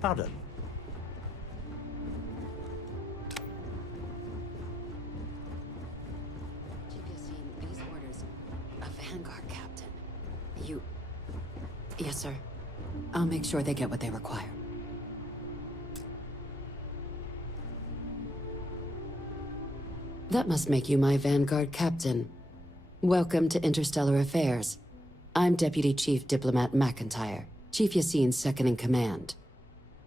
Pardon? These orders. A Vanguard captain. You... Yes, sir. I'll make sure they get what they require. That must make you my Vanguard captain. Welcome to Interstellar Affairs. I'm Deputy Chief Diplomat MacIntyre, Chief Yassine's second-in-command.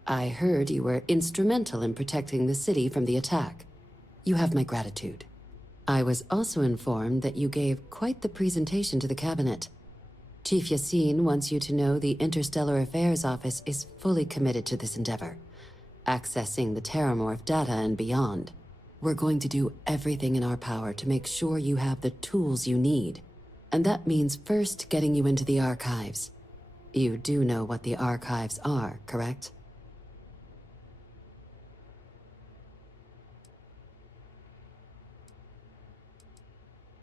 I heard you were instrumental in protecting the city from the attack. You have my gratitude. I was also informed that you gave quite the presentation to the cabinet. Chief Yassine wants you to know the Interstellar Affairs Office is fully committed to this endeavor, accessing the Terramorph data and beyond. We're going to do everything in our power to make sure you have the tools you need. And that means first getting you into the archives. You do know what the archives are, correct?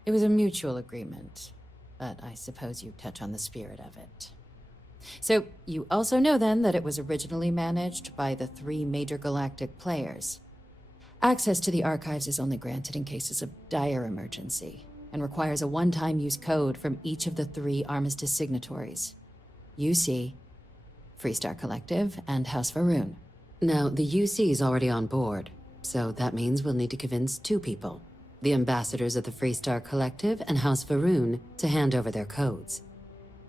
It was a mutual agreement, but I suppose you touch on the spirit of it. So, you also know then that it was originally managed by the 3 major galactic players. Access to the archives is only granted in cases of dire emergency, and requires a one-time use code from each of the 3 armistice signatories. UC, Freestar Collective, and House Va'ruun. Now, the UC is already on board, so that means we'll need to convince 2 people. The ambassadors of the Freestar Collective and House Va'ruun to hand over their codes.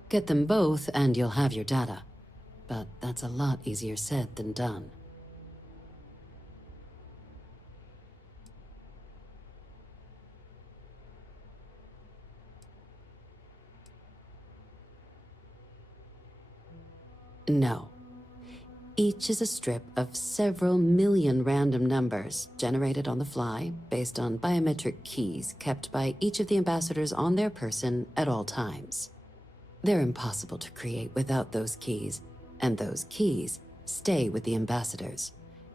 Get them both and you'll have your data. But that's a lot easier said than done. No. Each is a strip of several million random numbers generated on the fly based on biometric keys kept by each of the ambassadors on their person at all times. They're impossible to create without those keys, and those keys stay with the ambassadors,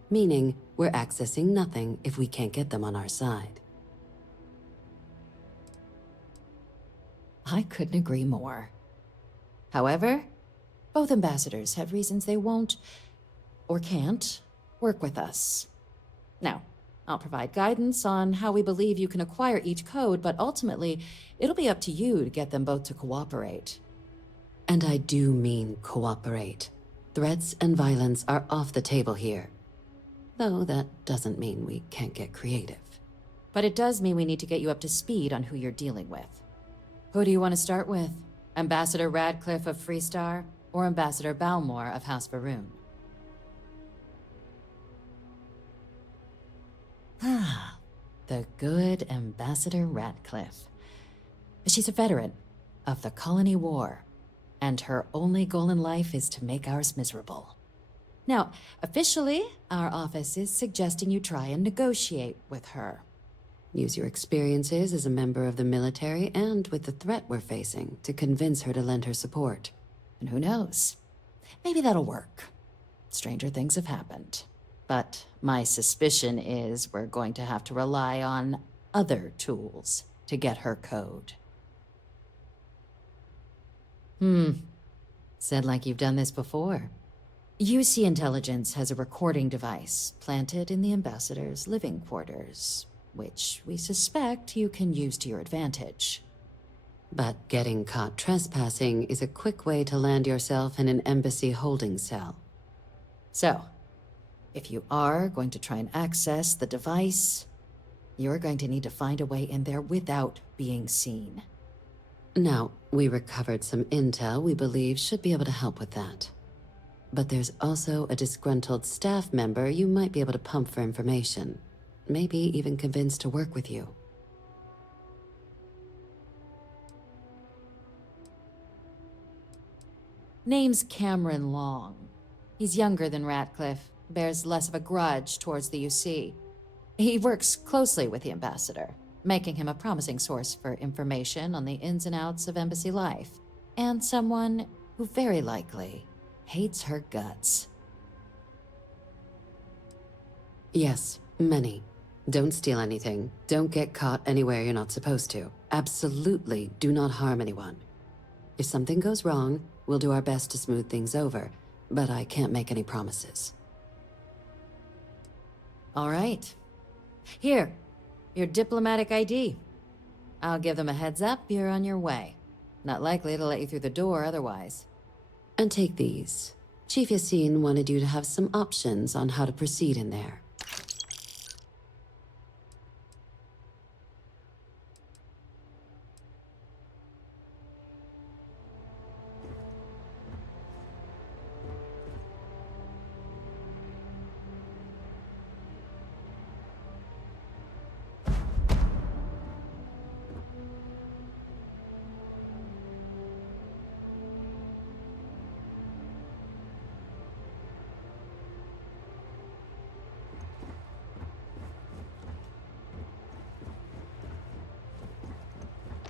meaning we're accessing nothing if we can't get them on our side. I couldn't agree more. However, both ambassadors have reasons they won't, or can't, work with us. Now, I'll provide guidance on how we believe you can acquire each code, but ultimately, it'll be up to you to get them both to cooperate. And I do mean cooperate. Threats and violence are off the table here. Though that doesn't mean we can't get creative. But it does mean we need to get you up to speed on who you're dealing with. Who do you want to start with? Ambassador Radcliffe of Freestar, or Ambassador Balmore of House Va'ruun? Ah, the good Ambassador Radcliffe. She's a veteran of the Colony War, and her only goal in life is to make ours miserable. Now, officially, our office is suggesting you try and negotiate with her. Use your experiences as a member of the military and with the threat we're facing to convince her to lend her support. And who knows? Maybe that'll work. Stranger things have happened. But my suspicion is we're going to have to rely on other tools to get her code. Said like you've done this before. UC Intelligence has a recording device planted in the ambassador's living quarters, which we suspect you can use to your advantage. But getting caught trespassing is a quick way to land yourself in an embassy holding cell. So, if you are going to try and access the device, you're going to need to find a way in there without being seen. Now, we recovered some intel we believe should be able to help with that. But there's also a disgruntled staff member you might be able to pump for information. Maybe even convince to work with you. Name's Cameron Long. He's younger than Radcliffe, bears less of a grudge towards the UC. He works closely with the ambassador, making him a promising source for information on the ins and outs of embassy life, and someone who very likely hates her guts. Yes, many. Don't steal anything. Don't get caught anywhere you're not supposed to. Absolutely do not harm anyone. If something goes wrong, we'll do our best to smooth things over, but I can't make any promises. All right. Here, your diplomatic ID. I'll give them a heads up, you're on your way. Not likely to let you through the door otherwise. And take these. Chief Yassine wanted you to have some options on how to proceed in there.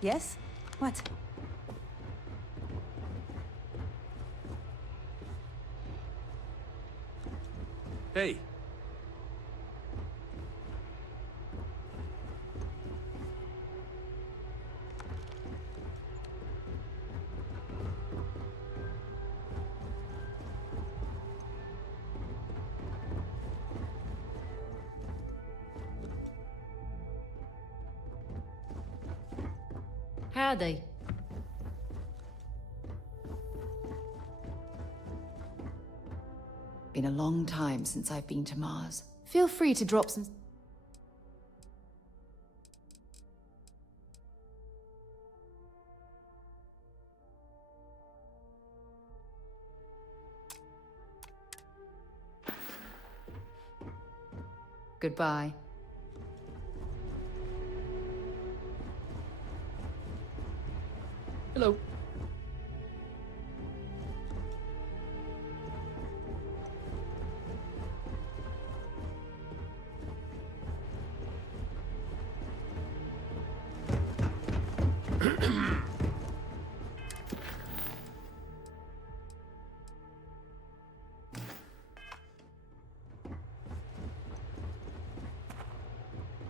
Yes? What? Hey. Howdy. Been a long time since I've been to Mars. Feel free to drop some... Goodbye. Hello.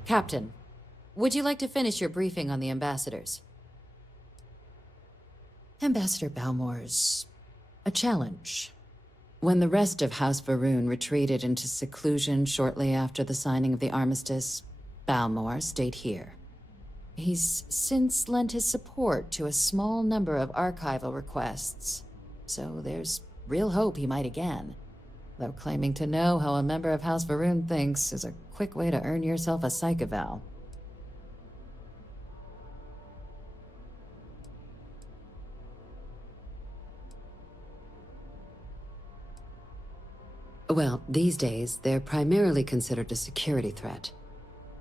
Captain, would you like to finish your briefing on the ambassadors? Ambassador Balmore's a challenge. When the rest of House Va'ruun retreated into seclusion shortly after the signing of the armistice, Balmore stayed here. He's since lent his support to a small number of archival requests, so there's real hope he might again. Though claiming to know how a member of House Va'ruun thinks is a quick way to earn yourself a psych eval. Well, these days, they're primarily considered a security threat.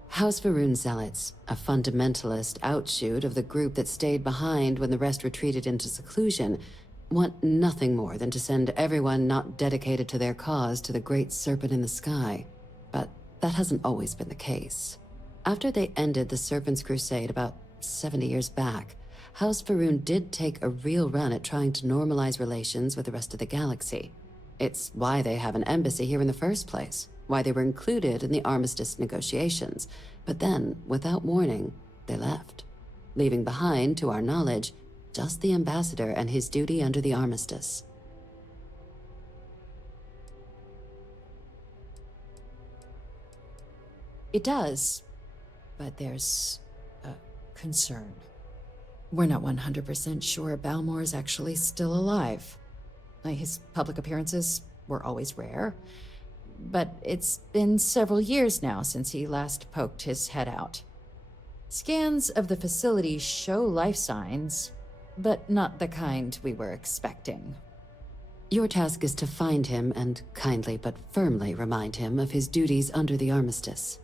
House Va'ruun Zealots, a fundamentalist outshoot of the group that stayed behind when the rest retreated into seclusion, want nothing more than to send everyone not dedicated to their cause to the great serpent in the sky. But that hasn't always been the case. After they ended the Serpent's Crusade about 70 years back, House Va'ruun did take a real run at trying to normalize relations with the rest of the galaxy. It's why they have an embassy here in the first place, why they were included in the armistice negotiations. But then, without warning, they left, leaving behind, to our knowledge, just the ambassador and his duty under the armistice. It does, but there's a concern. We're not 100% sure Balmore's actually still alive. His public appearances were always rare, but it's been several years now since he last poked his head out. Scans of the facility show life signs, but not the kind we were expecting. Your task is to find him and kindly but firmly remind him of his duties under the armistice.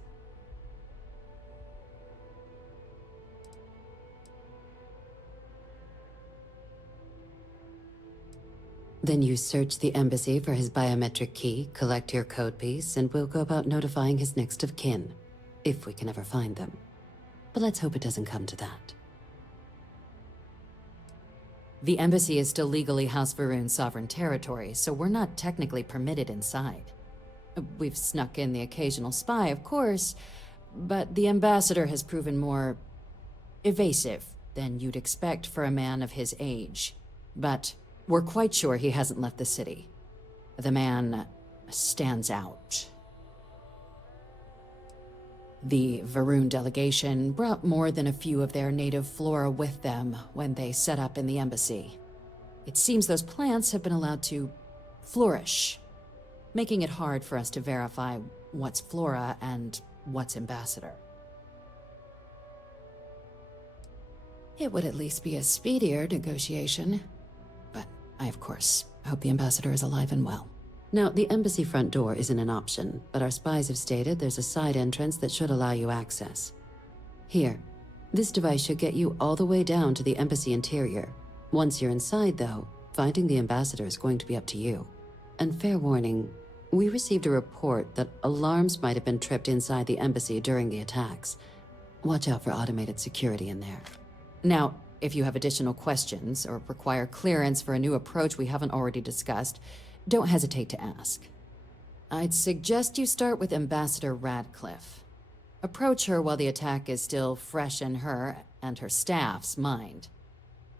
Then you search the embassy for his biometric key, collect your code piece, and we'll go about notifying his next of kin, if we can ever find them. But let's hope it doesn't come to that. The embassy is still legally House Va'ruun's sovereign territory, so we're not technically permitted inside. We've snuck in the occasional spy, of course, but the ambassador has proven more evasive than you'd expect for a man of his age. But we're quite sure he hasn't left the city. The man stands out. The Varun delegation brought more than a few of their native flora with them when they set up in the embassy. It seems those plants have been allowed to flourish, making it hard for us to verify what's flora and what's ambassador. It would at least be a speedier negotiation. But I, of course, hope the ambassador is alive and well. Now, the embassy front door isn't an option, but our spies have stated there's a side entrance that should allow you access. Here, this device should get you all the way down to the embassy interior. Once you're inside, though, finding the ambassador is going to be up to you. And fair warning, we received a report that alarms might have been tripped inside the embassy during the attacks. Watch out for automated security in there. Now, if you have additional questions or require clearance for a new approach we haven't already discussed, don't hesitate to ask. I'd suggest you start with Ambassador Radcliffe. Approach her while the attack is still fresh in her and her staff's mind.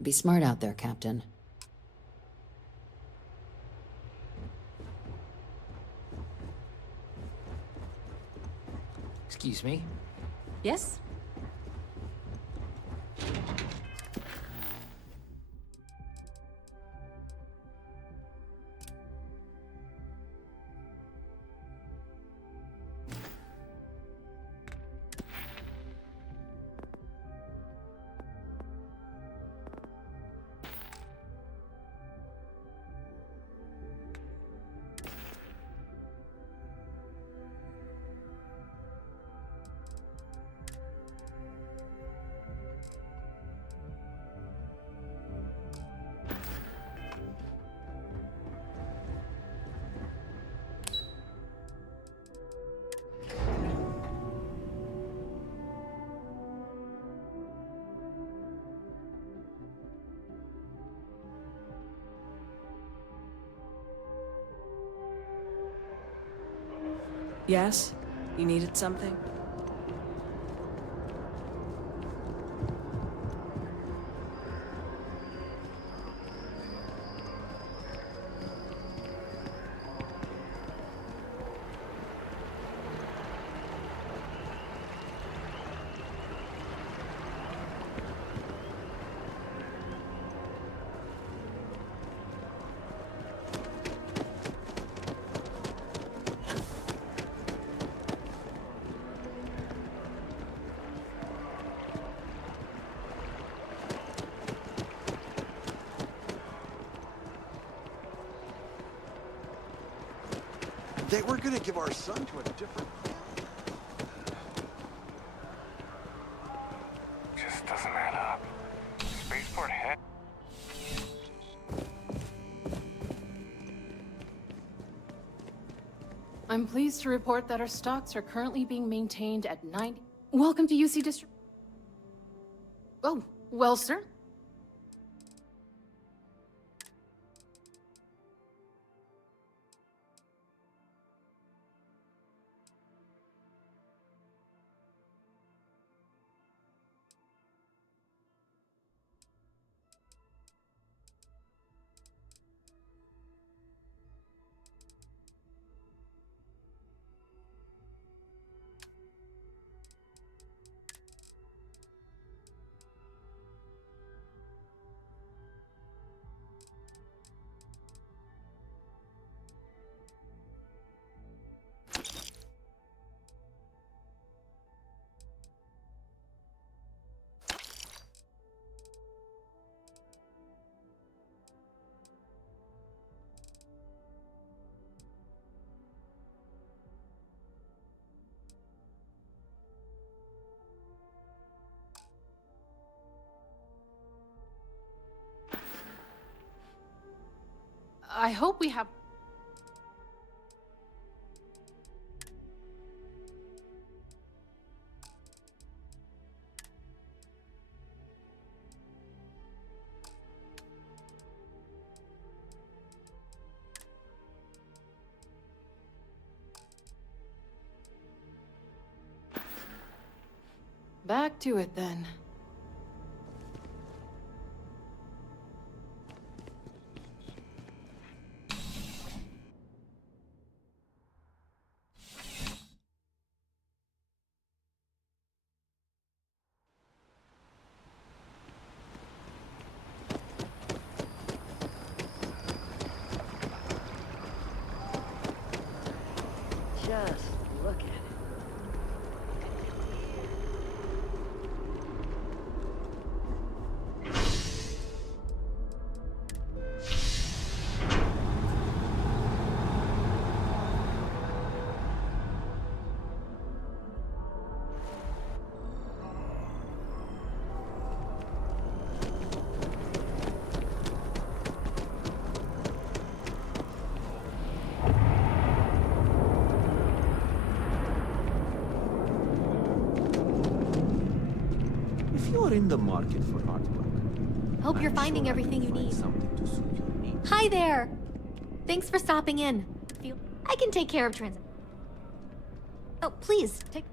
Be smart out there, Captain. Excuse me. Yes? Yes? You needed something? They were gonna give our son to a different... Just doesn't add up. Spaceport head. I'm pleased to report that our stocks are currently being maintained at 90. Welcome to UC District. Oh, well, sir. I hope we have... Back to it, then. are in the market for artwork. Hope you're I'm finding sure I everything can you find need. something to suit your needs. Hi there! Thanks for stopping in. I can take care of Oh, please, take...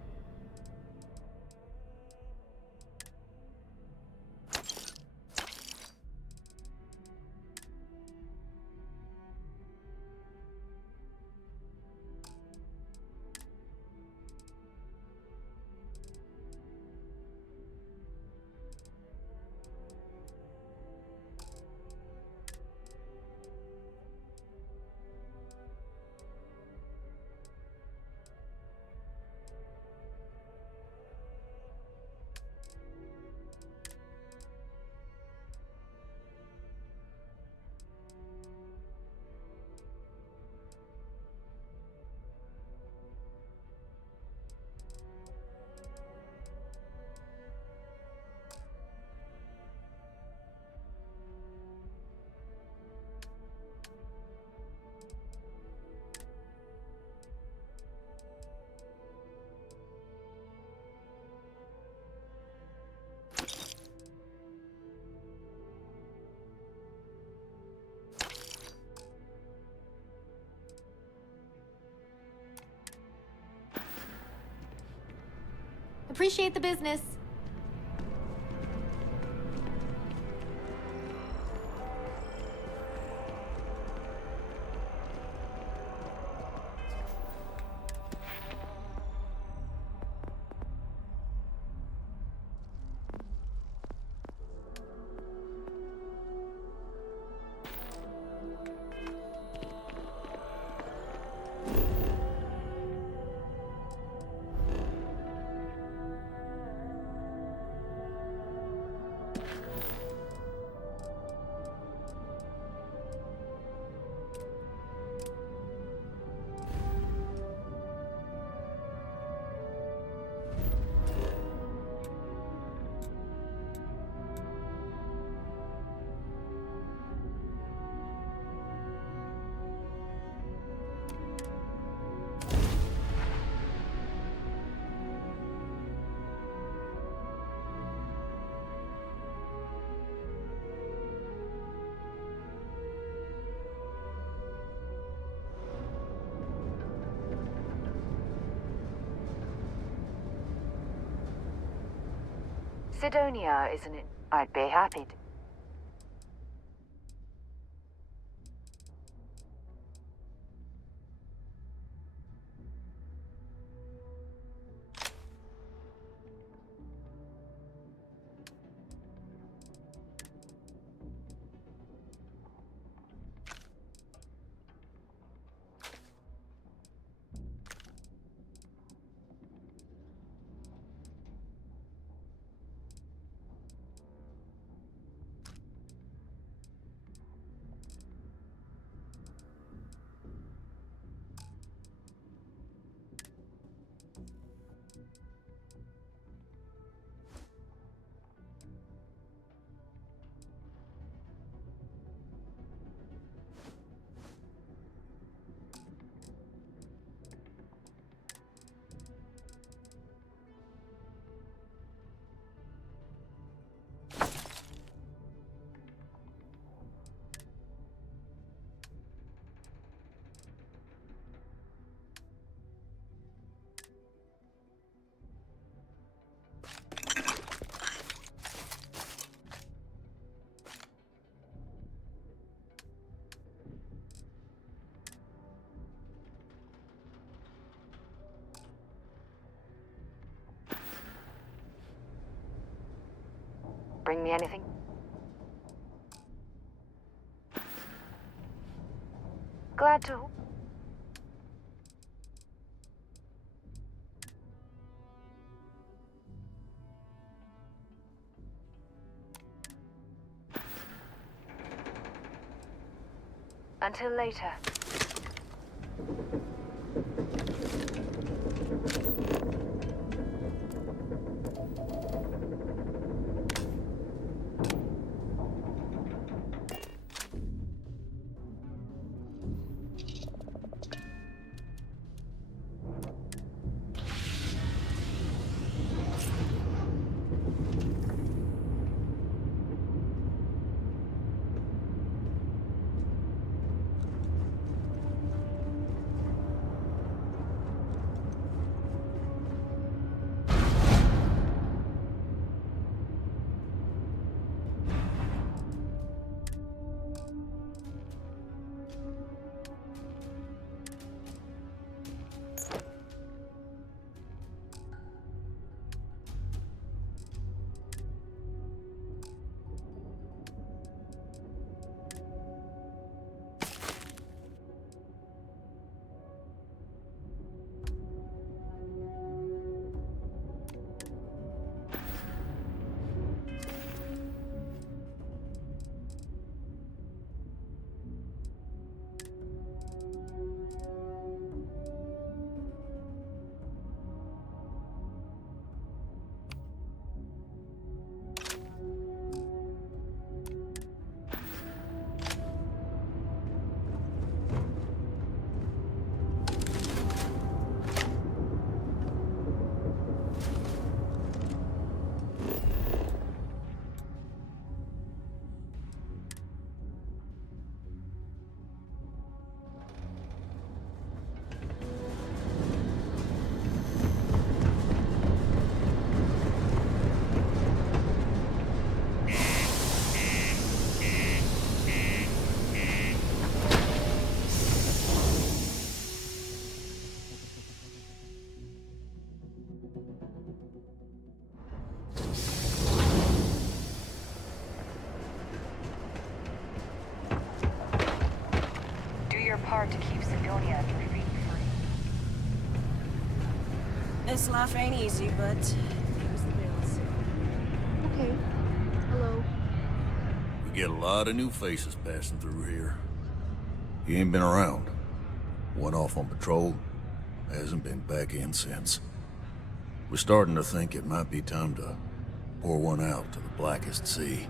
Appreciate the business. Cydonia, isn't it? I'd be happy to. Bring me anything? Glad to. Until later. part to keep Cydonia 3 feet free. This life ain't easy, but here's the bills. Okay. Hello. We get a lot of new faces passing through here. He ain't been around. Went off on patrol. Hasn't been back in since. We're starting to think it might be time to pour one out to the blackest sea.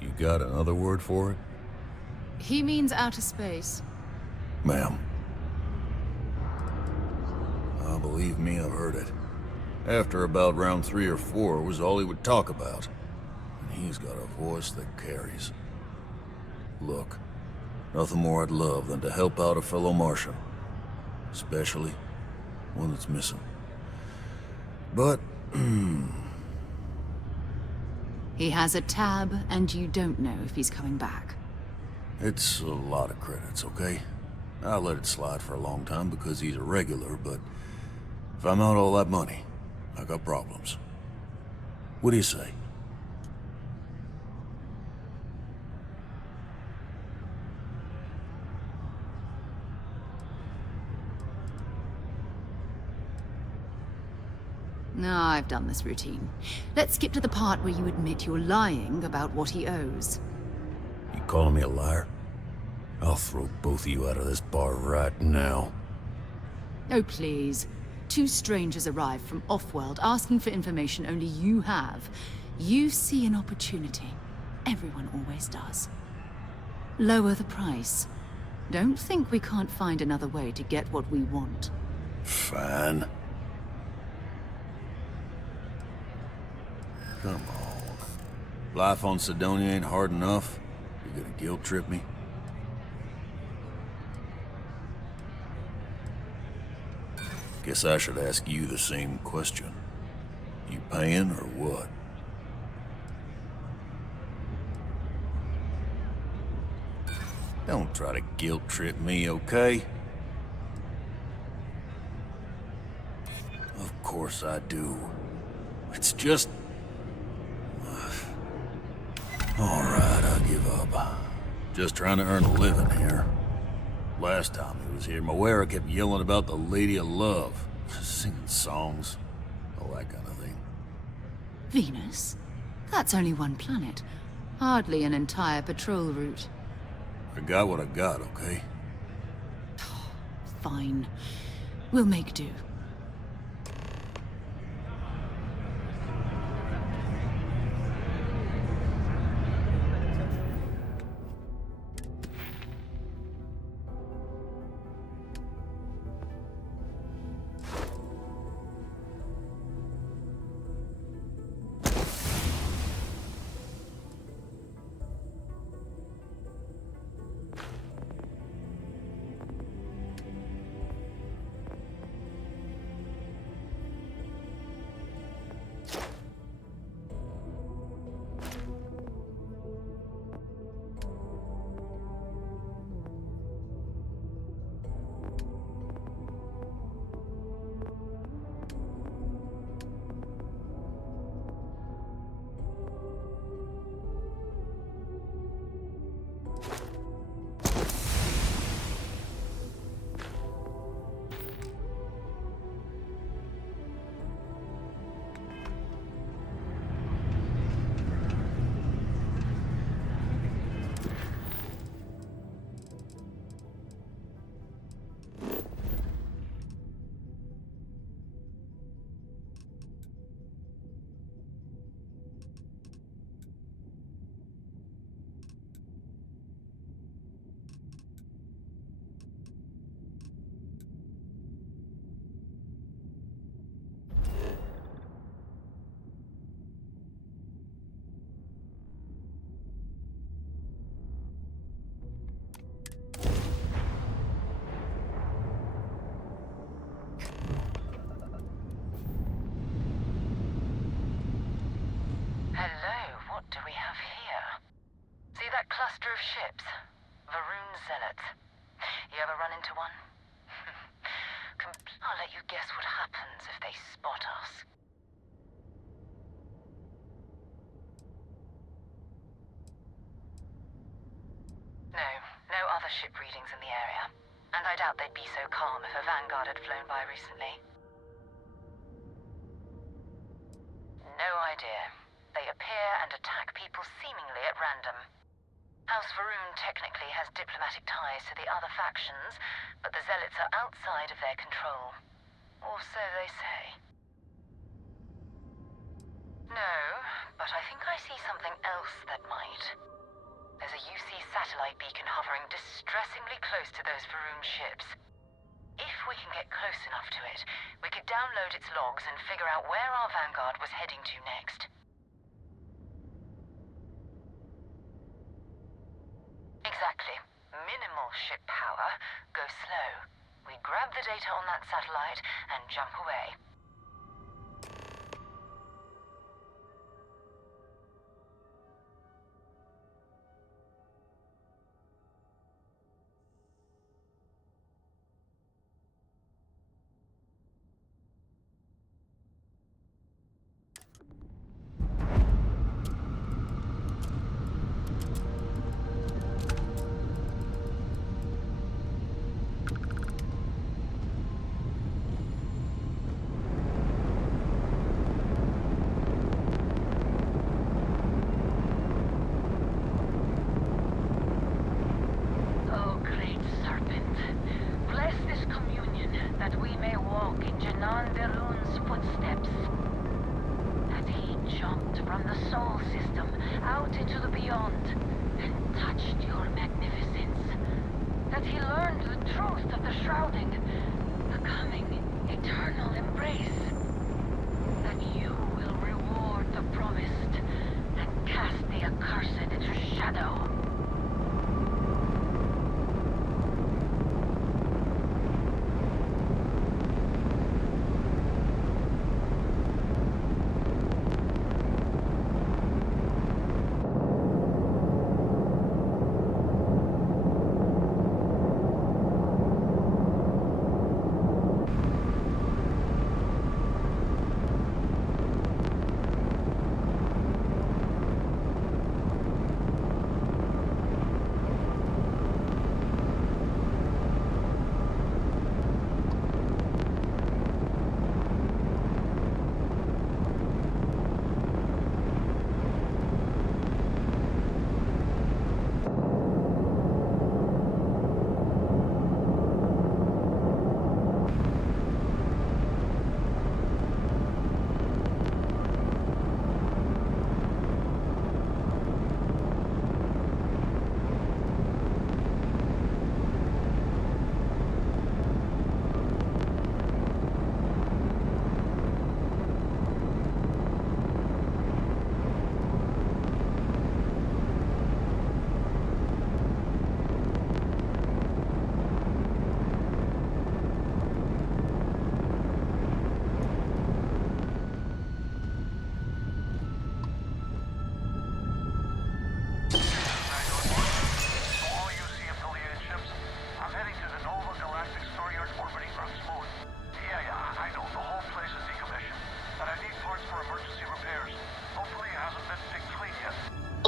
You got another word for it? He means outer space. Ma'am. Believe me, I've heard it. After about round 3 or 4 was all he would talk about. And he's got a voice that carries. Look, nothing more I'd love than to help out a fellow Martian. Especially one that's missing. But, He has a tab, and you don't know if he's coming back. it's a lot of credits, okay? I let it slide for a long time because he's a regular, but if I'm out all that money, I got problems. What do you say? No, I've done this routine. Let's skip to the part where you admit you're lying about what he owes. You calling me a liar? I'll throw both of you out of this bar right now. Oh, please. 2 strangers arrive from off-world asking for information only you have. You see an opportunity. Everyone always does. Lower the price. Don't think we can't find another way to get what we want. Fine. Come on. Life on Cydonia ain't hard enough. You're gonna guilt trip me? Guess I should ask you the same question. You paying or what? Don't try to guilt trip me, okay? Of course I do. It's just... Alright, I'll give up. Just trying to earn a living here. Last time he was here, Moara kept yelling about the Lady of Love. Singing songs. All that kind of thing. Venus? That's only one planet. Hardly an entire patrol route. I got what I got, okay? Fine. We'll make do. cluster of ships. Varun Zealots. You ever run into one? I'll let you guess what happens if they spot us. ship readings in the area, and I doubt they'd be so calm if a Vanguard had flown by recently. No idea. They appear and attack people seemingly at random. House Varun technically has diplomatic ties to the other factions, but the Zealots are outside of their control. Or so they say. No, but I think I see something else that might. There's a UC satellite beacon hovering distressingly close to those Varun ships. If we can get close enough to it, we could download its logs and figure out where our Vanguard was heading to next. Exactly. Minimal ship power. Go slow. We grab the data on that satellite and jump away.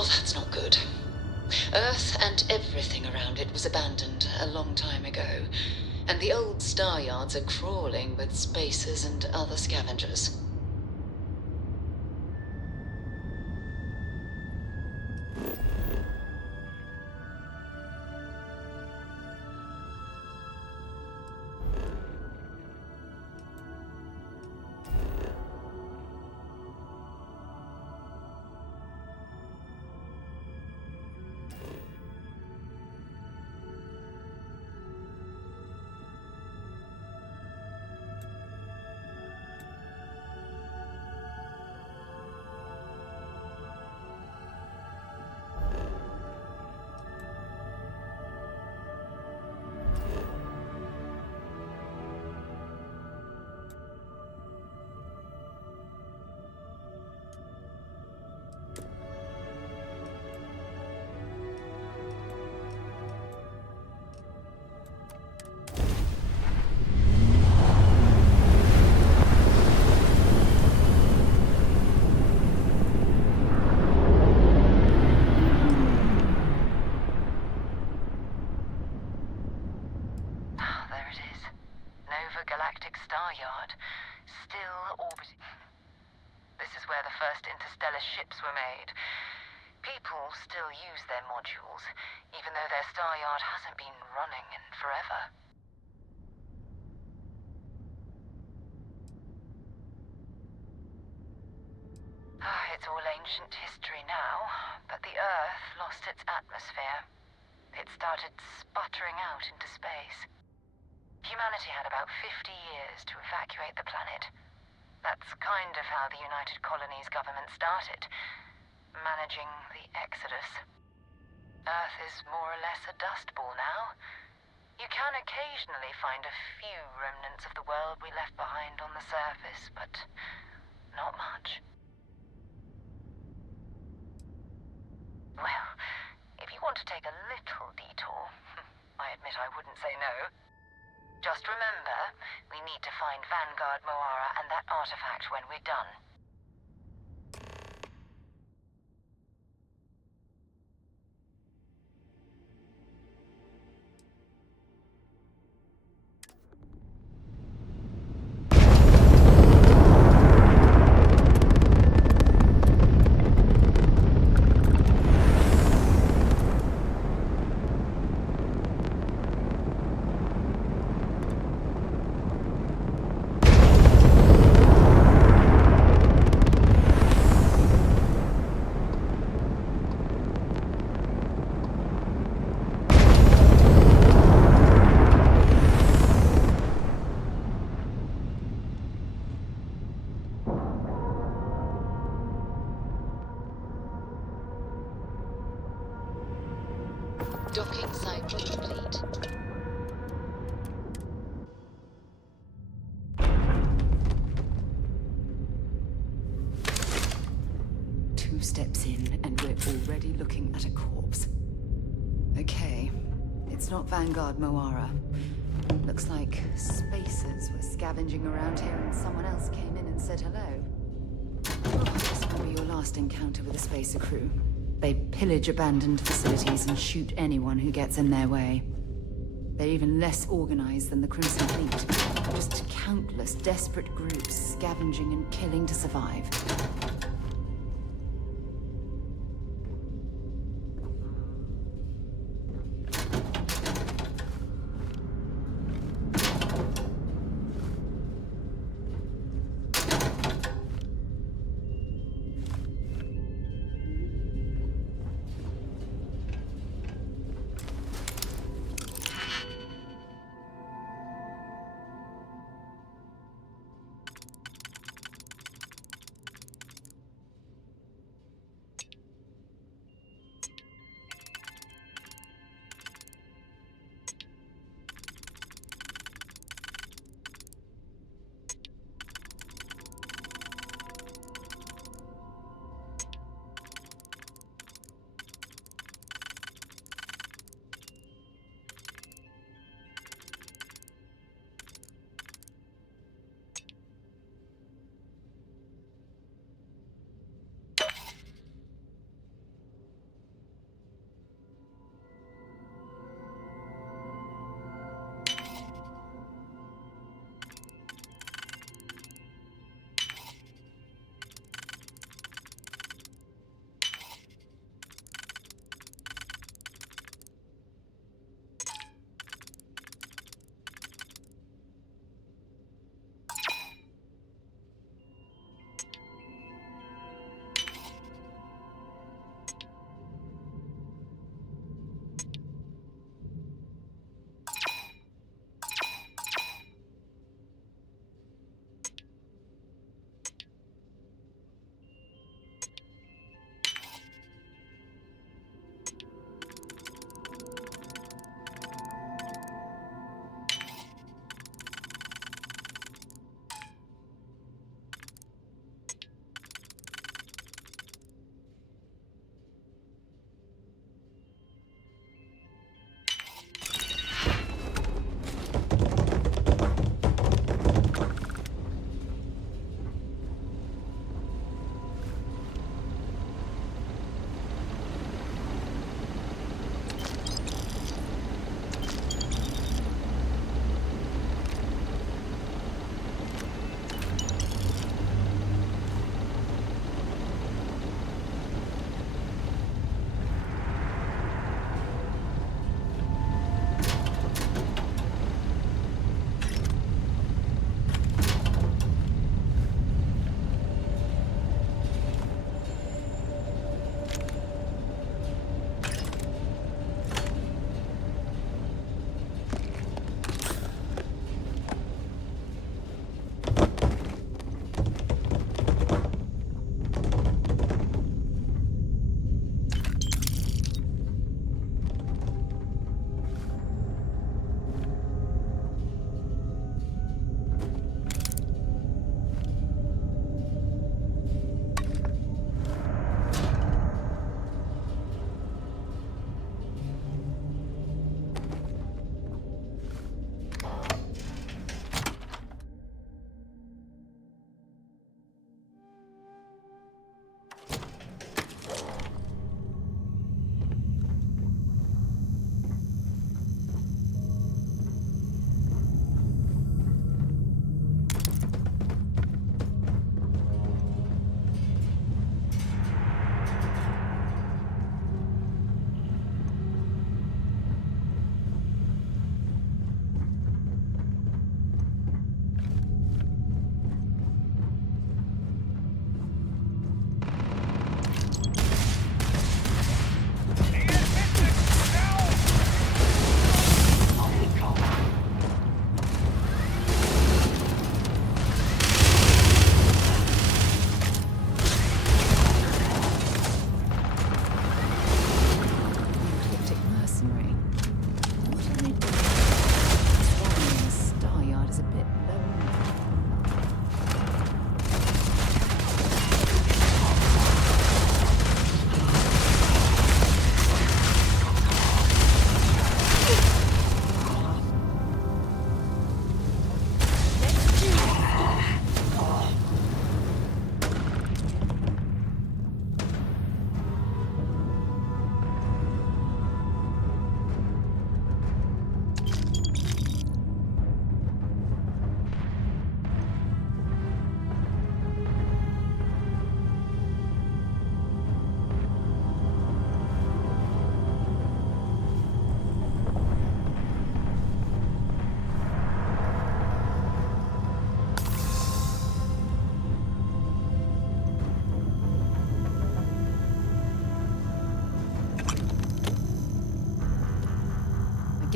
Oh, that's not good. Earth and everything around it was abandoned a long time ago, and the old Staryards are crawling with spacers and other scavengers. Staryard, still orbiting. This is where the first interstellar ships were made. People still use their modules, even though their Staryard hasn't been running in forever. It's all ancient history now, but the Earth lost its atmosphere. It started sputtering out into space. Humanity had about 50 years to evacuate the planet. That's kind of how the United Colonies government started, managing the exodus. Earth is more or less a dust ball now. You can occasionally find a few remnants of the world we left behind on the surface, but not much. Well, if you want to take a little detour, I admit I wouldn't say no. Just remember, we need to find Vanguard Moara and that artifact when we're done. Docking cycle complete. Two steps in, and we're already looking at a corpse. Okay, it's not Vanguard Moara. Looks like spacers were scavenging around here and someone else came in and said hello. This will be your last encounter with a spacer crew. They pillage abandoned facilities and shoot anyone who gets in their way. They're even less organized than the Crimson Fleet. Just countless desperate groups scavenging and killing to survive.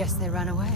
Guess they ran away.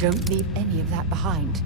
Don't leave any of that behind.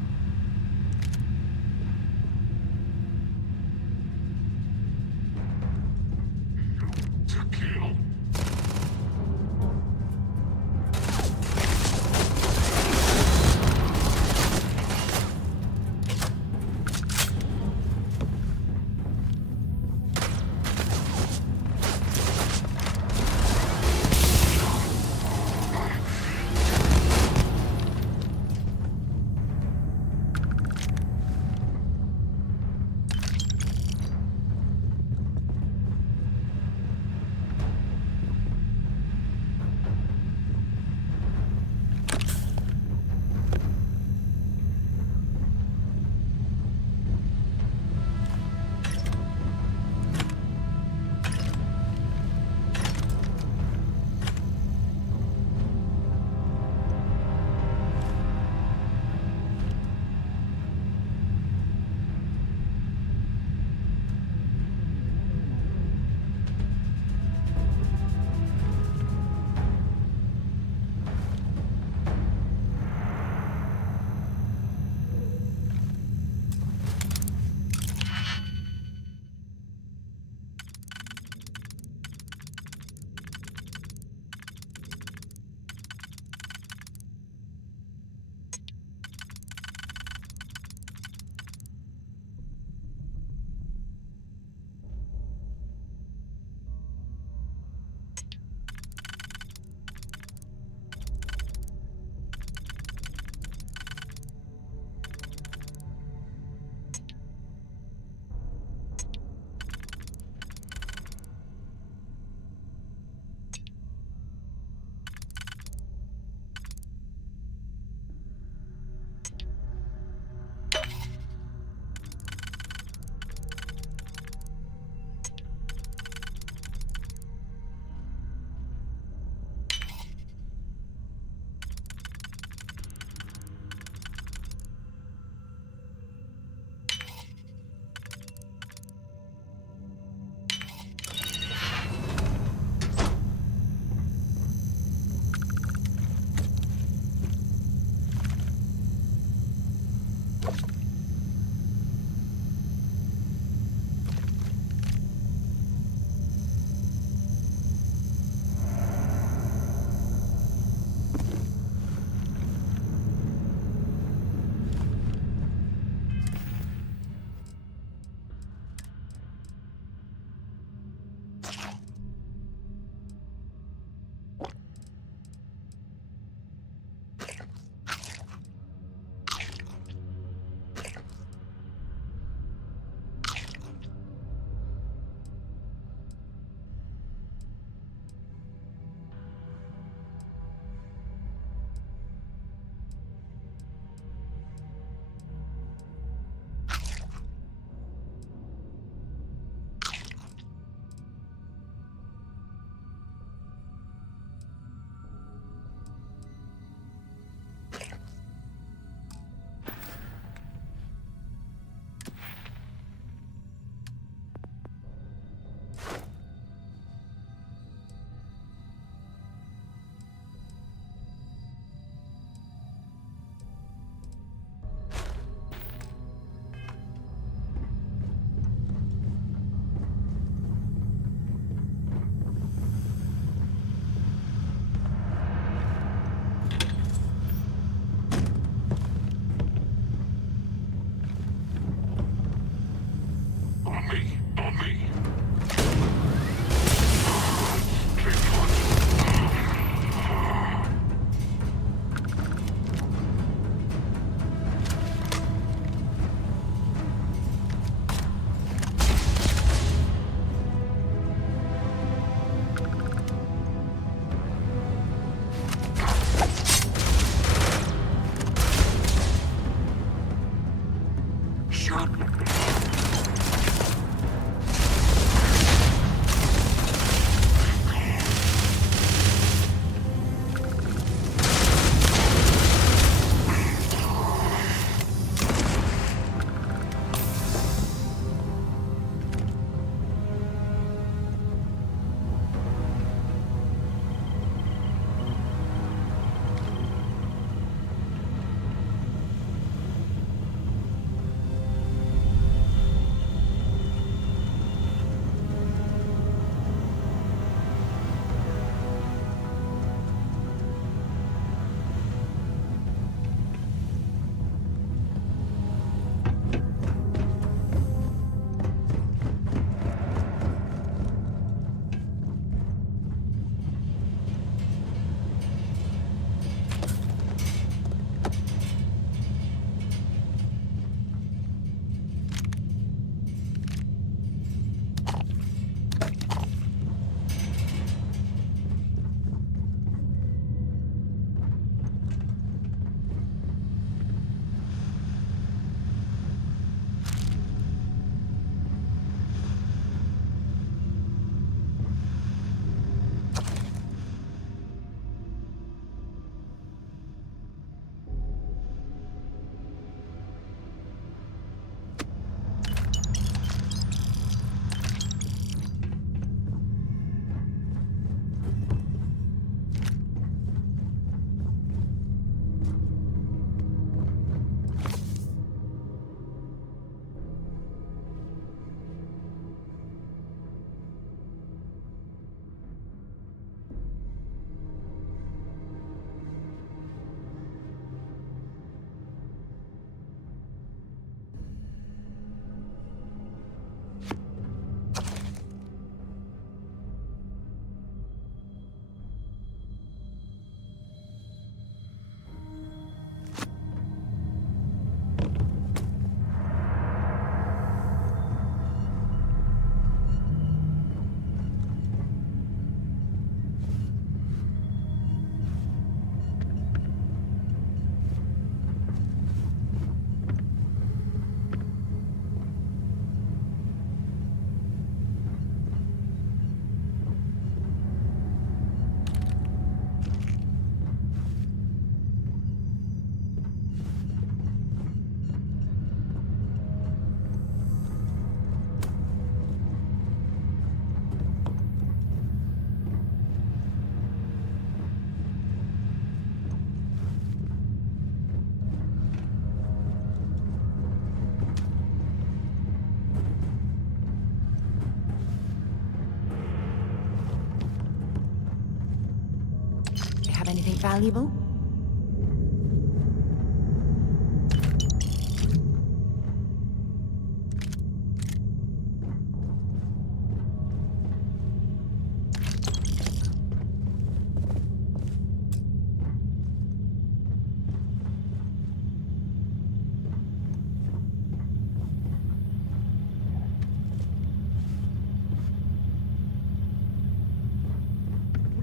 valuable?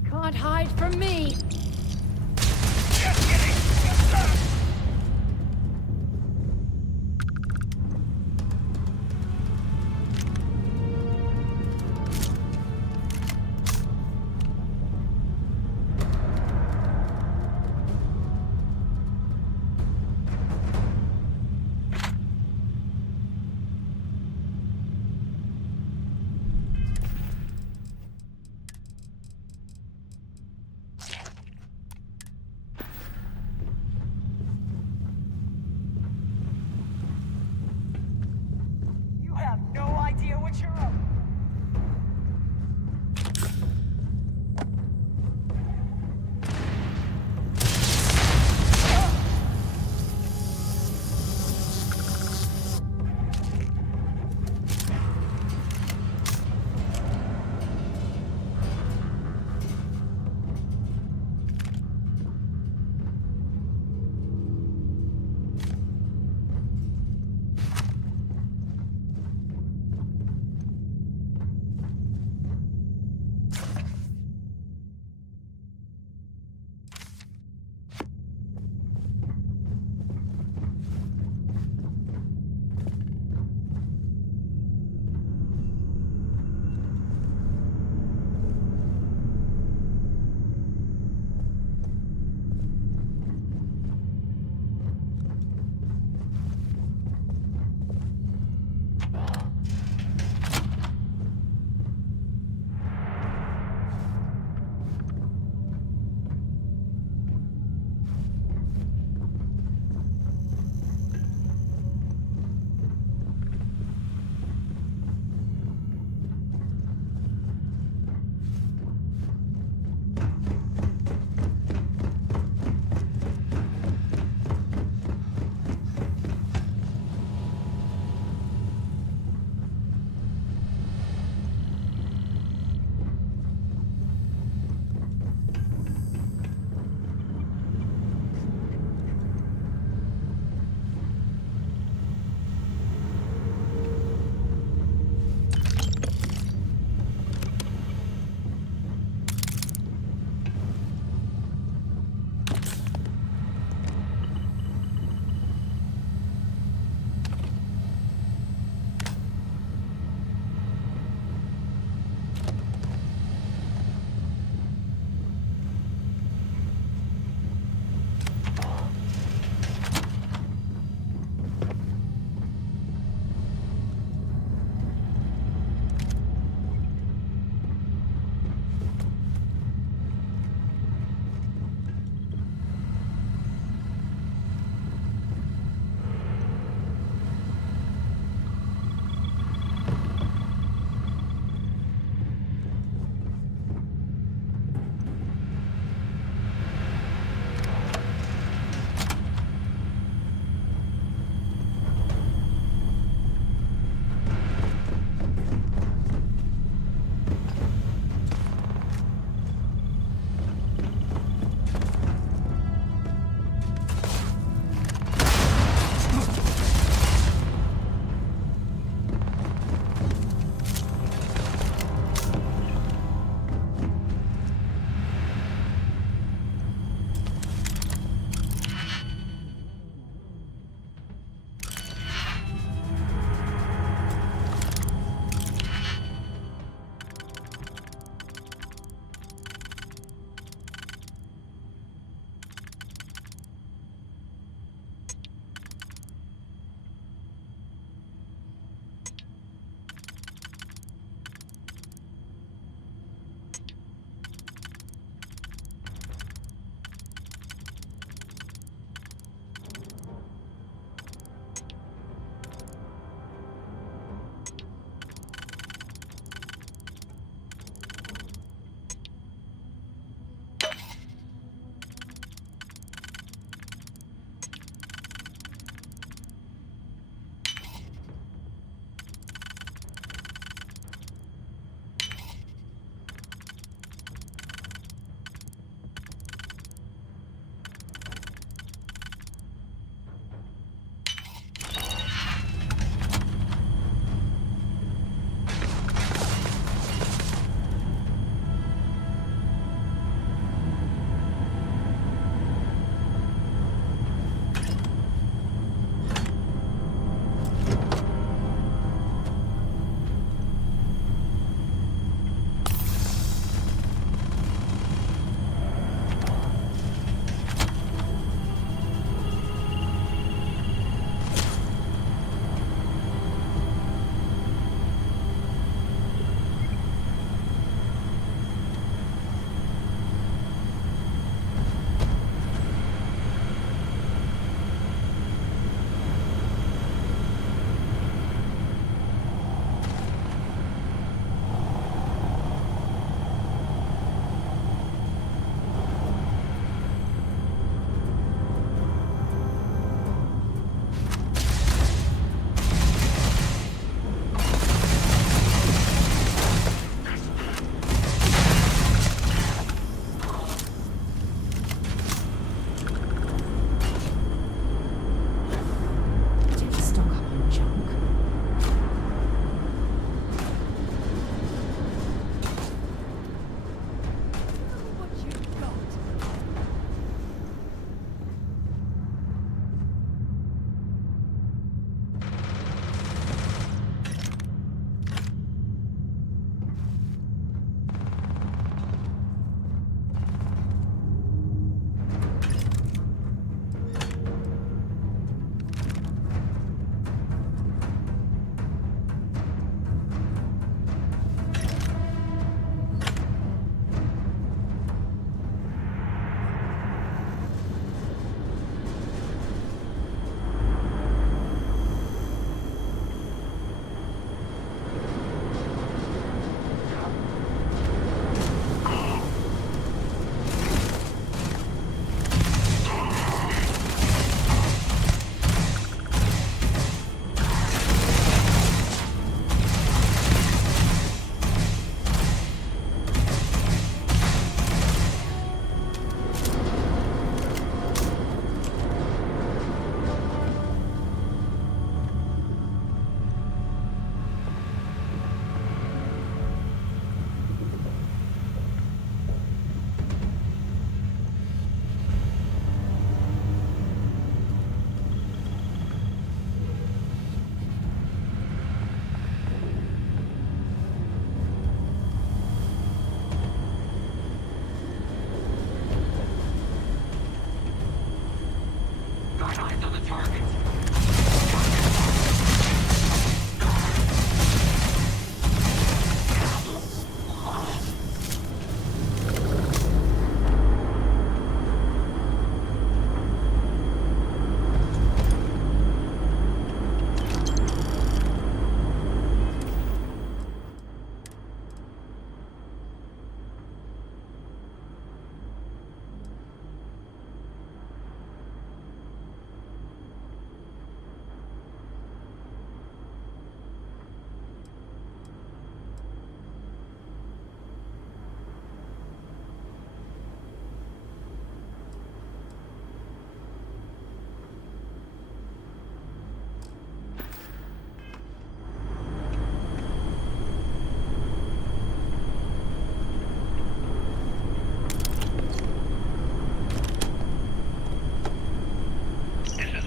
Can't hide from me!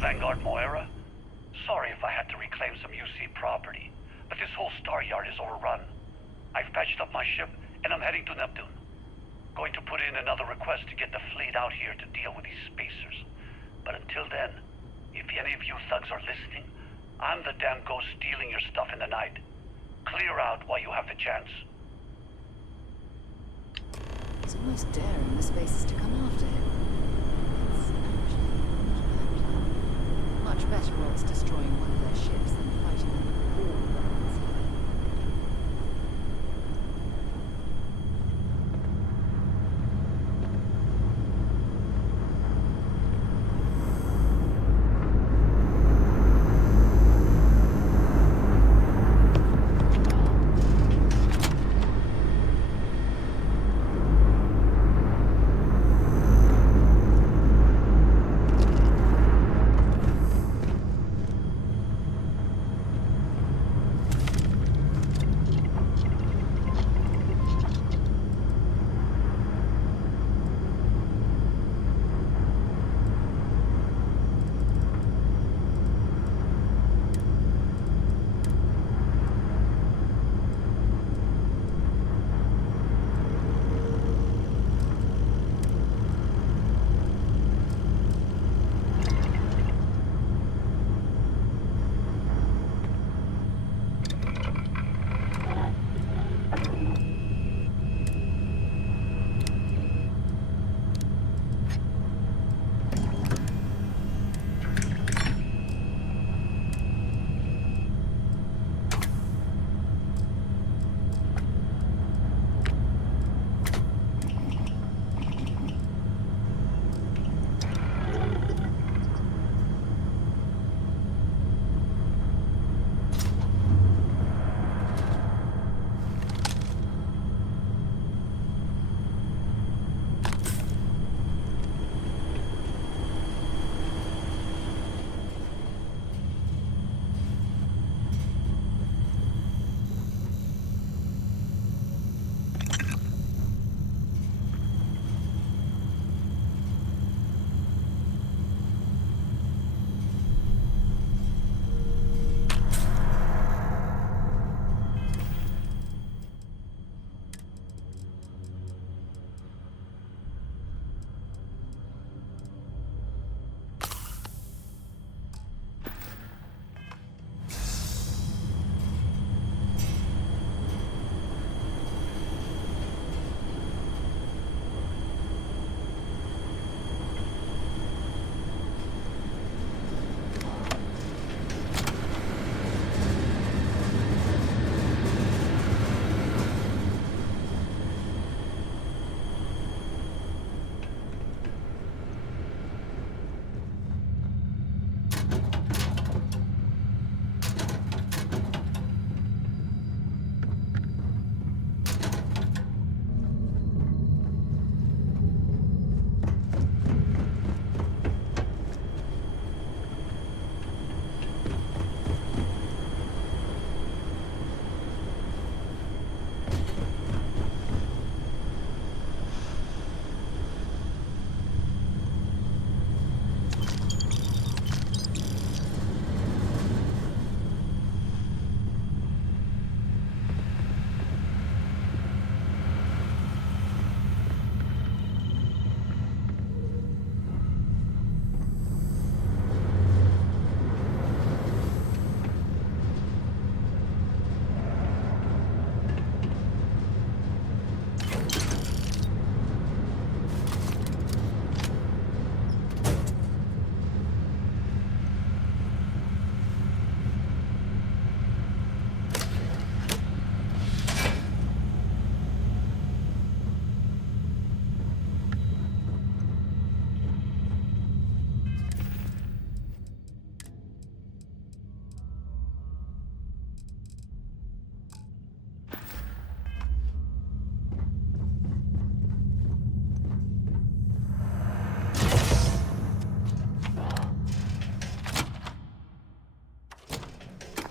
Vanguard Moara? Sorry if I had to reclaim some UC property, but this whole Staryard is overrun. I've patched up my ship, and I'm heading to Neptune. Going to put in another request to get the fleet out here to deal with these spacers. But until then, if any of you thugs are listening, I'm the damn ghost stealing your stuff in the night. Clear out while you have the chance. It's almost daring the spacers to come after him. It's actually not a bad plan. Much better odds destroying one of their ships than fighting them all rounds here.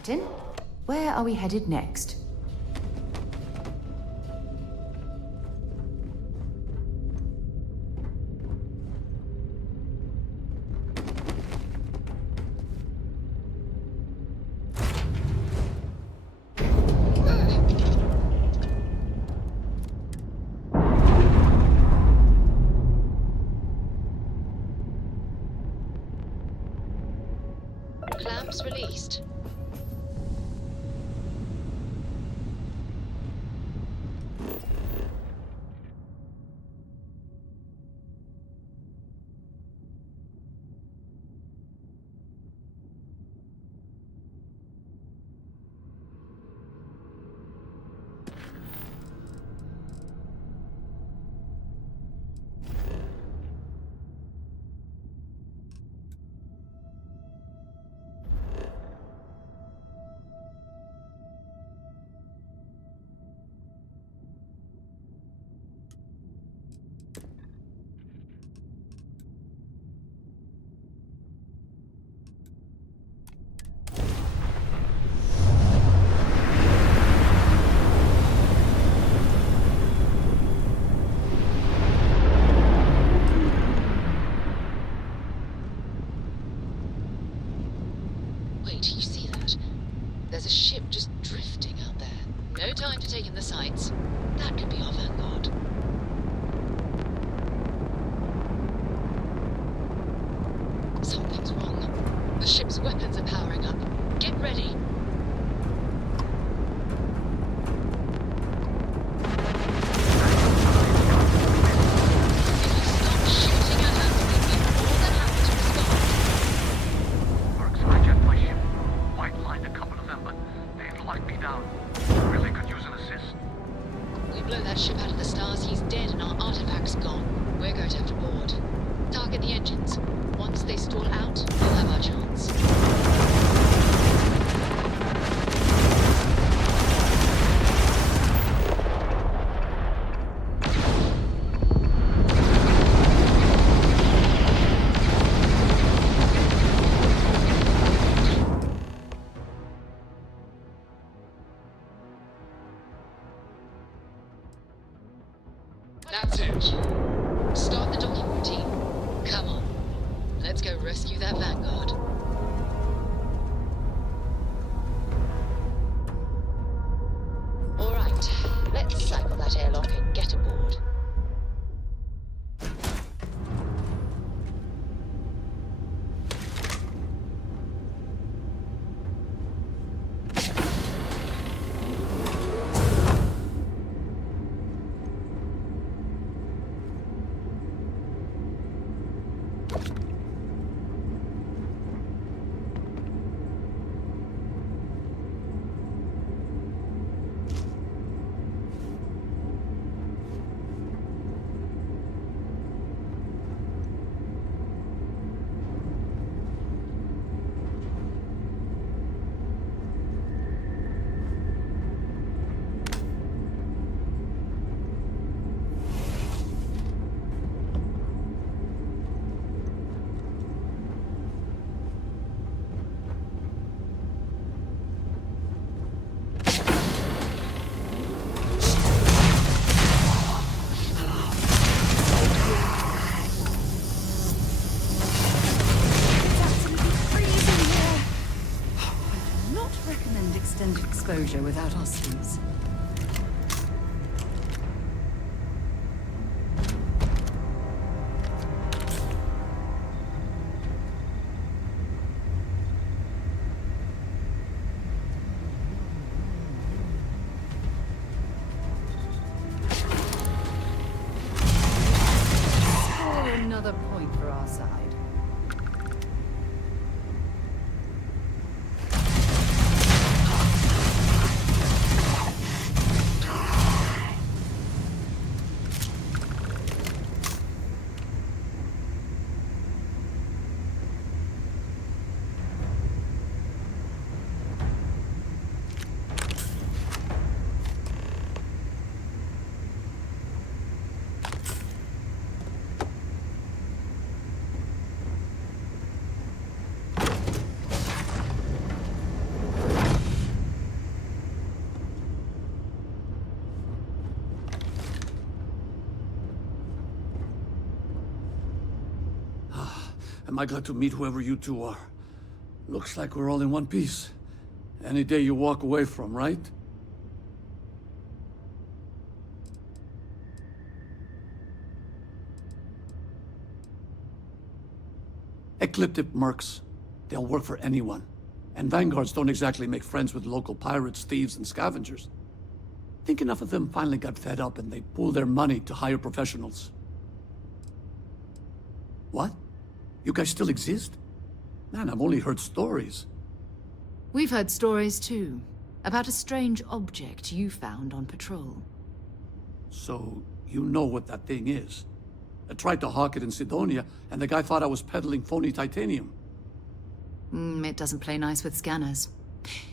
Captain. Where are we headed next? Clamps released. Wait, you see that? There's a ship just drifting out there. No time to take in the sights. That could be our vanguard. Something's wrong. The ship's weapons are powering up. Get ready. That's it. Start the docking routine. Come on. Let's go rescue that vanguard. All right. Let's cycle that airlock and get aboard. Exposure without hostels. Score another point for our side. am I glad to meet whoever you two are. Looks like we're all in one piece. Any day you walk away from, right? Ecliptic mercs. They'll work for anyone. And vanguards don't exactly make friends with local pirates, thieves, and scavengers. Think enough of them finally got fed up and they pooled their money to hire professionals. What? You guys still exist? Man, I've only heard stories. We've heard stories too, about a strange object you found on patrol. So, you know what that thing is? I tried to hawk it in Cydonia, and the guy thought I was peddling phony titanium. It doesn't play nice with scanners.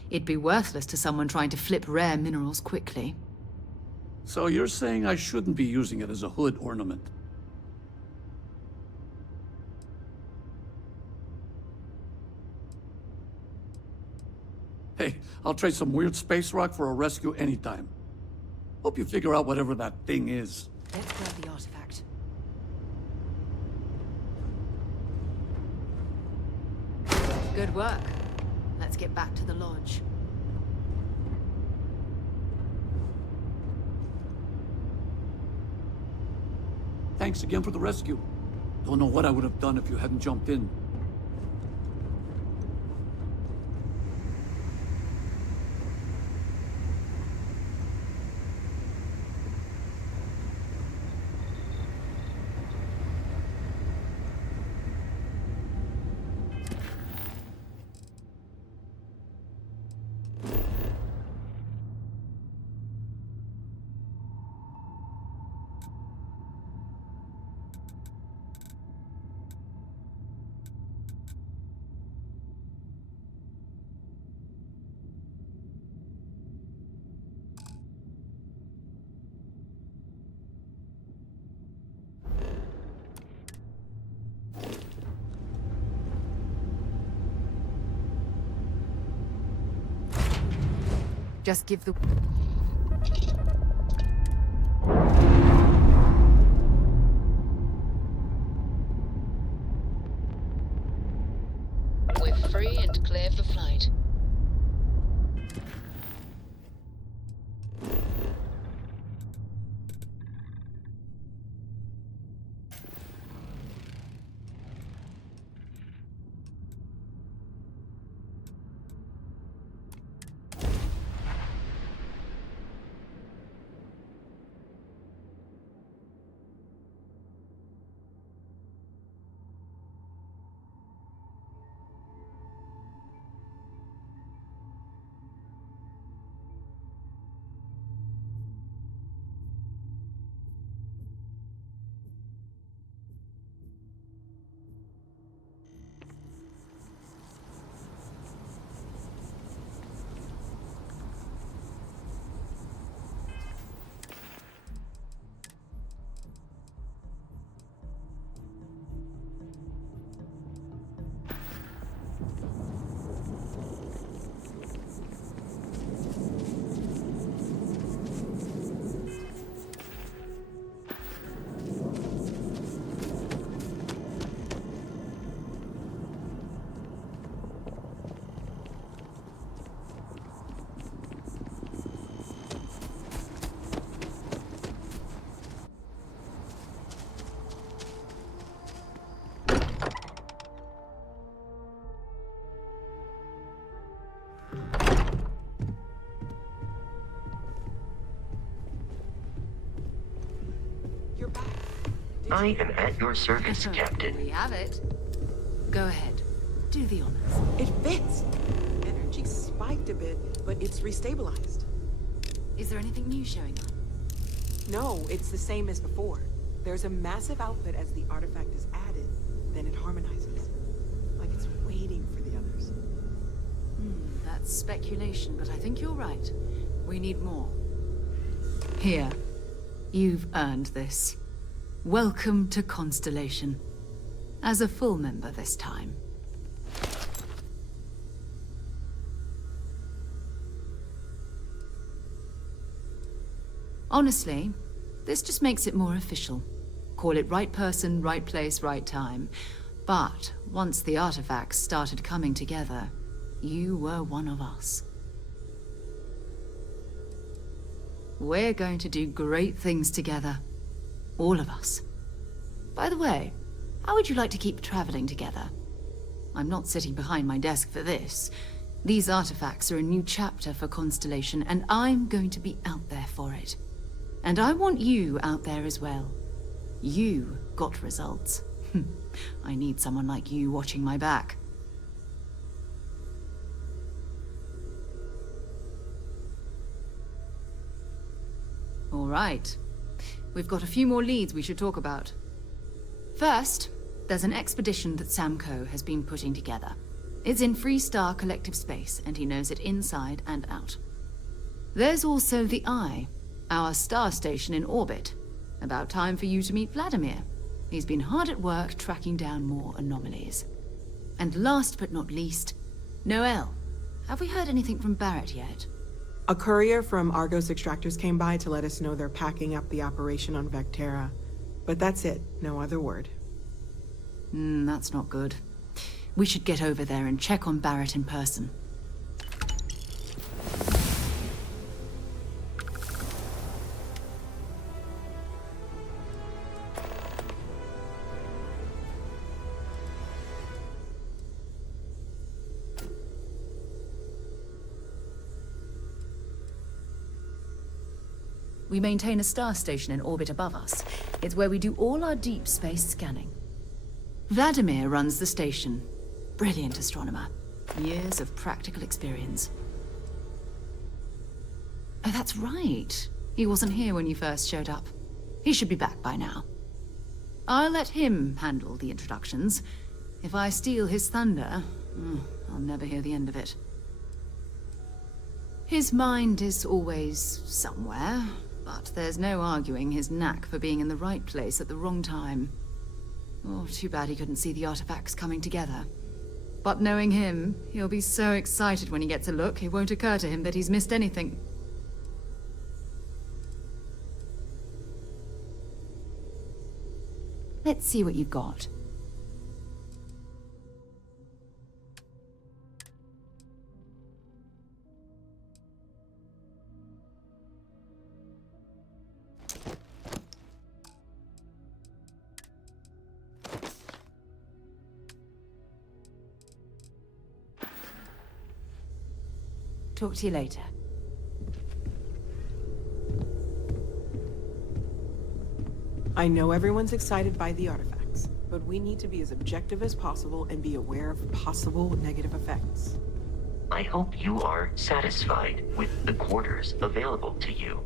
It'd be worthless to someone trying to flip rare minerals quickly. So you're saying I shouldn't be using it as a hood ornament? Hey, I'll trade some weird space rock for a rescue anytime. Hope you figure out whatever that thing is. Let's grab the artifact. Good work. Let's get back to the lodge. Thanks again for the rescue. Don't know what I would have done if you hadn't jumped in. Just give the... We're free and clear for flight. I am at your service, Captain. We have it. Go ahead. Do the honors. It fits. Energy spiked a bit, but it's restabilized. Is there anything new showing up? No, it's the same as before. There's a massive output as the artifact is added, then it harmonizes. Like it's waiting for the others. That's speculation, but I think you're right. We need more. Here. You've earned this. Welcome to Constellation. As a full member this time. Honestly, this just makes it more official. Call it right person, right place, right time. But once the artifacts started coming together, you were one of us. We're going to do great things together. All of us. By the way, how would you like to keep traveling together? I'm not sitting behind my desk for this. These artifacts are a new chapter for Constellation, and I'm going to be out there for it. And I want you out there as well. You got results. I need someone like you watching my back. All right. We've got a few more leads we should talk about. First, there's an expedition that Sam Coe has been putting together. It's in Freestar Collective Space, and he knows it inside and out. There's also the Eye, our star station in orbit. About time for you to meet Vladimir. He's been hard at work tracking down more anomalies. And last but not least, Noel. Have we heard anything from Barrett yet? A courier from Argos Extractors came by to let us know they're packing up the operation on Vectera. But that's it, no other word. That's not good. We should get over there and check on Barrett in person. We maintain a star station in orbit above us. It's where we do all our deep space scanning. Vladimir runs the station. Brilliant astronomer. Years of practical experience. Oh, that's right. He wasn't here when you first showed up. He should be back by now. I'll let him handle the introductions. If I steal his thunder, I'll never hear the end of it. His mind is always somewhere, but there's no arguing his knack for being in the right place at the wrong time. Oh, too bad he couldn't see the artifacts coming together. But knowing him, he'll be so excited when he gets a look, it won't occur to him that he's missed anything. Let's see what you've got. Talk to you later. I know everyone's excited by the artifacts, but we need to be as objective as possible and be aware of possible negative effects. I hope you are satisfied with the quarters available to you.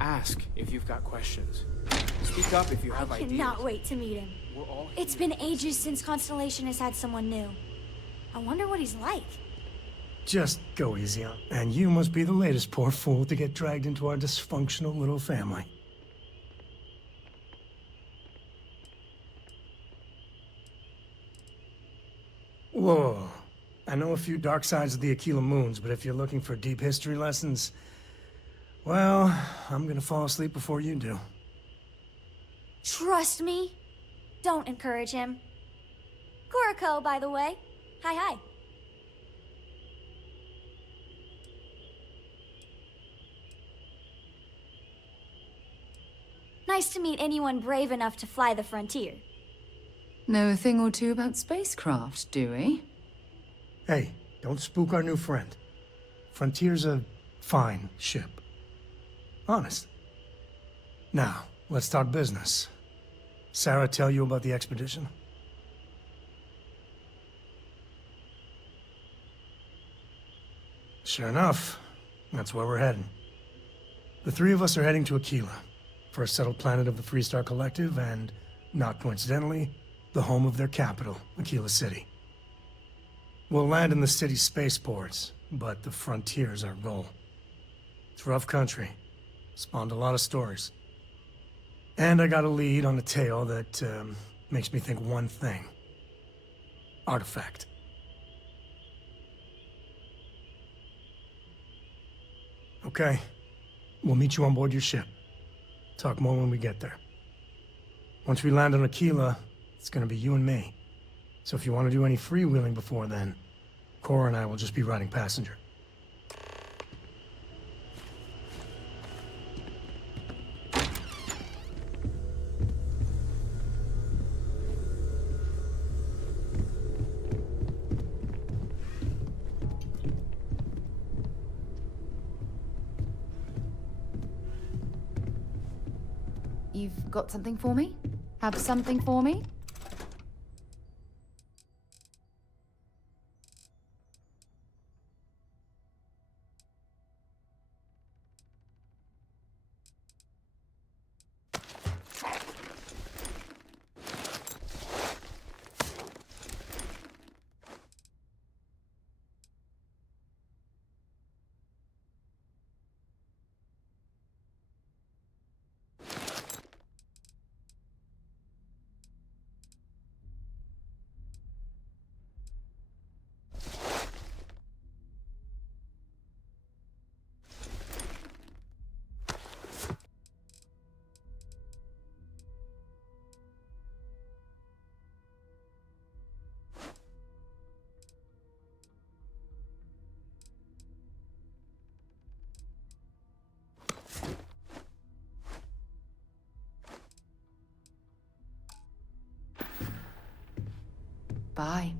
Ask if you've got questions. Speak up if you have ideas. I cannot wait to meet him. It's been ages since Constellation has had someone new. I wonder what he's like. Just go easy on. And you must be the latest poor fool to get dragged into our dysfunctional little family. Whoa. I know a few dark sides of the Akila moons, but if you're looking for deep history lessons, well, I'm gonna fall asleep before you do. Trust me. Don't encourage him. Coe, by the way. Hi. Nice to meet anyone brave enough to fly the frontier. Know a thing or two about spacecraft, do we? Hey, don't spook our new friend. Frontier's a fine ship. Honest. Now, let's talk business. Sarah tell you about the expedition? Sure enough, that's where we're heading. The three of us are heading to Akila, for a settled planet of the Freestar Collective, and, not coincidentally, the home of their capital, Akila City. We'll land in the city's spaceports, but the frontier's our goal. It's rough country. Spawned a lot of stories. And I got a lead on a tale that makes me think one thing. Artifact. Okay. We'll meet you on board your ship. Talk more when we get there. Once we land on Akila, it's gonna be you and me. So if you want to do any freewheeling before then, Cora and I will just be riding passenger. You've got something for me? Have something for me? Bye.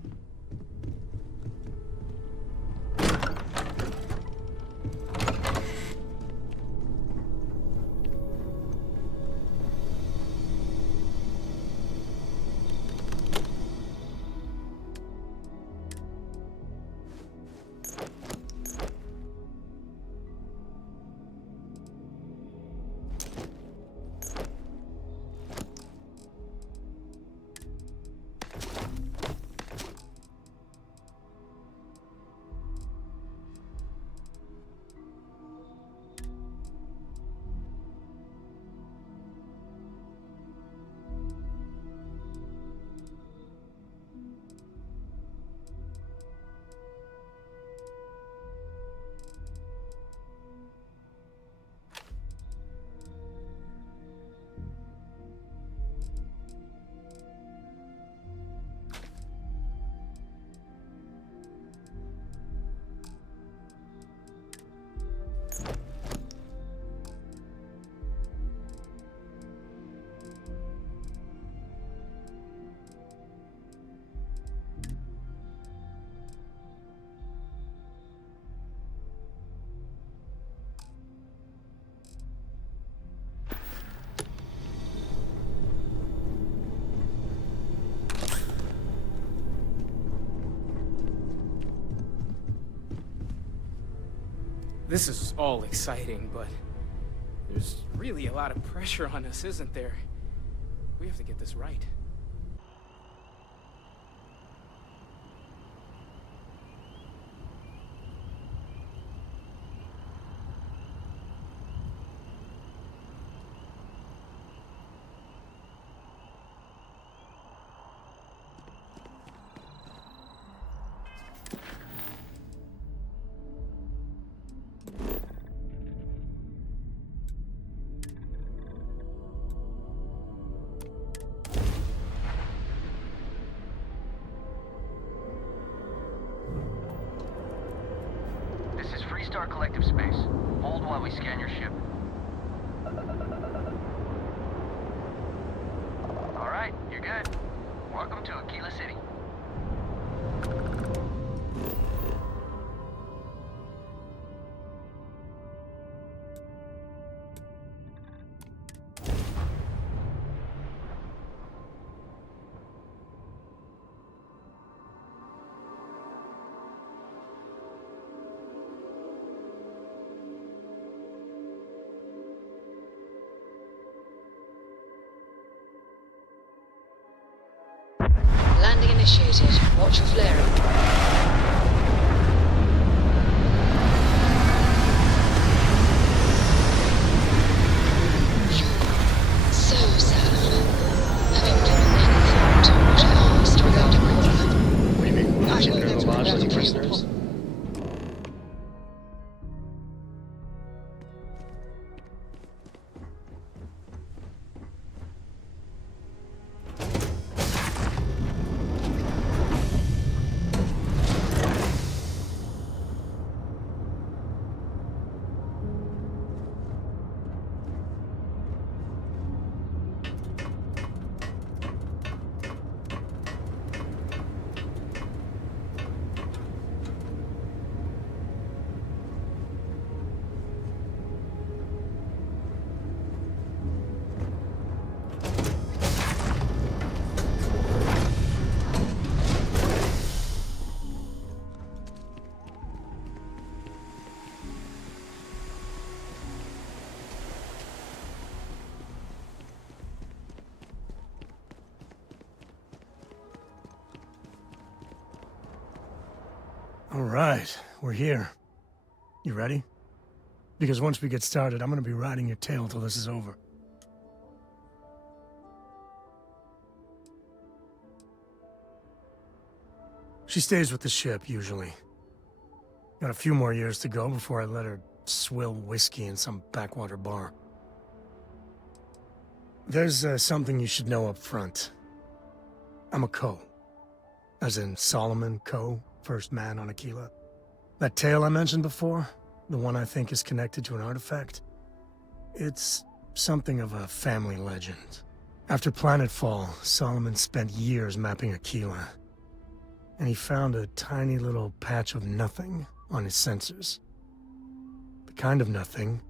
This is all exciting, but there's really a lot of pressure on us, isn't there? We have to get this right. Collective space. Hold while we scan your ship. All right, you're good. Welcome to Akila City. Landing initiated. Watch for flaring. You're so All right, we're here. You ready? Because once we get started, I'm gonna be riding your tail till this is over. She stays with the ship, usually. Got a few more years to go before I let her swill whiskey in some backwater bar. There's something you should know up front. I'm a Coe. As in Solomon Coe, first man on Akila. That tale I mentioned before, the one I think is connected to an artifact, it's something of a family legend. After planetfall, Solomon spent years mapping Akila, and he found a tiny little patch of nothing on his sensors. The kind of nothing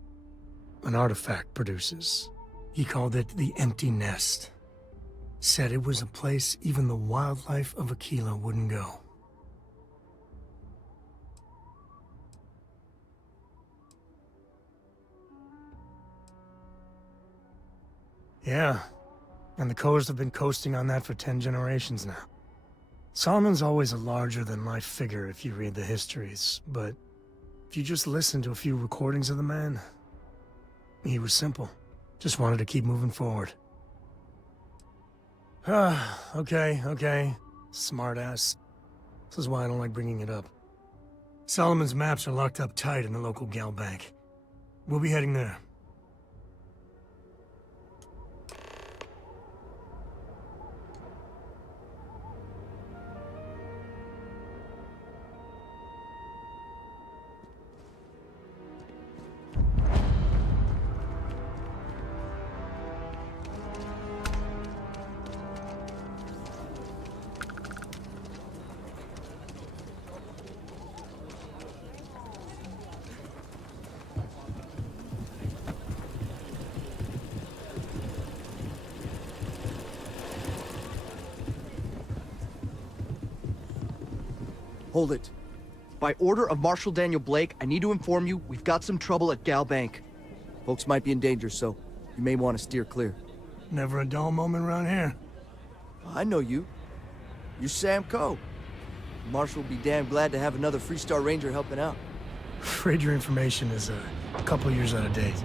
an artifact produces. He called it the Empty Nest. Said it was a place even the wildlife of Akila wouldn't go. Yeah, and the Coes have been coasting on that for 10 generations now. Solomon's always a larger-than-life figure if you read the histories, but if you just listen to a few recordings of the man, he was simple. Just wanted to keep moving forward. Okay. Smartass. This is why I don't like bringing it up. Solomon's maps are locked up tight in the local Galbank. We'll be heading there. Hold it. By order of Marshal Daniel Blake, I need to inform you we've got some trouble at Galbank. Folks might be in danger, so you may want to steer clear. Never a dull moment around here. I know you. You're Sam Coe. Marshal will be damn glad to have another Freestar Ranger helping out. Afraid your information is a couple years out of date.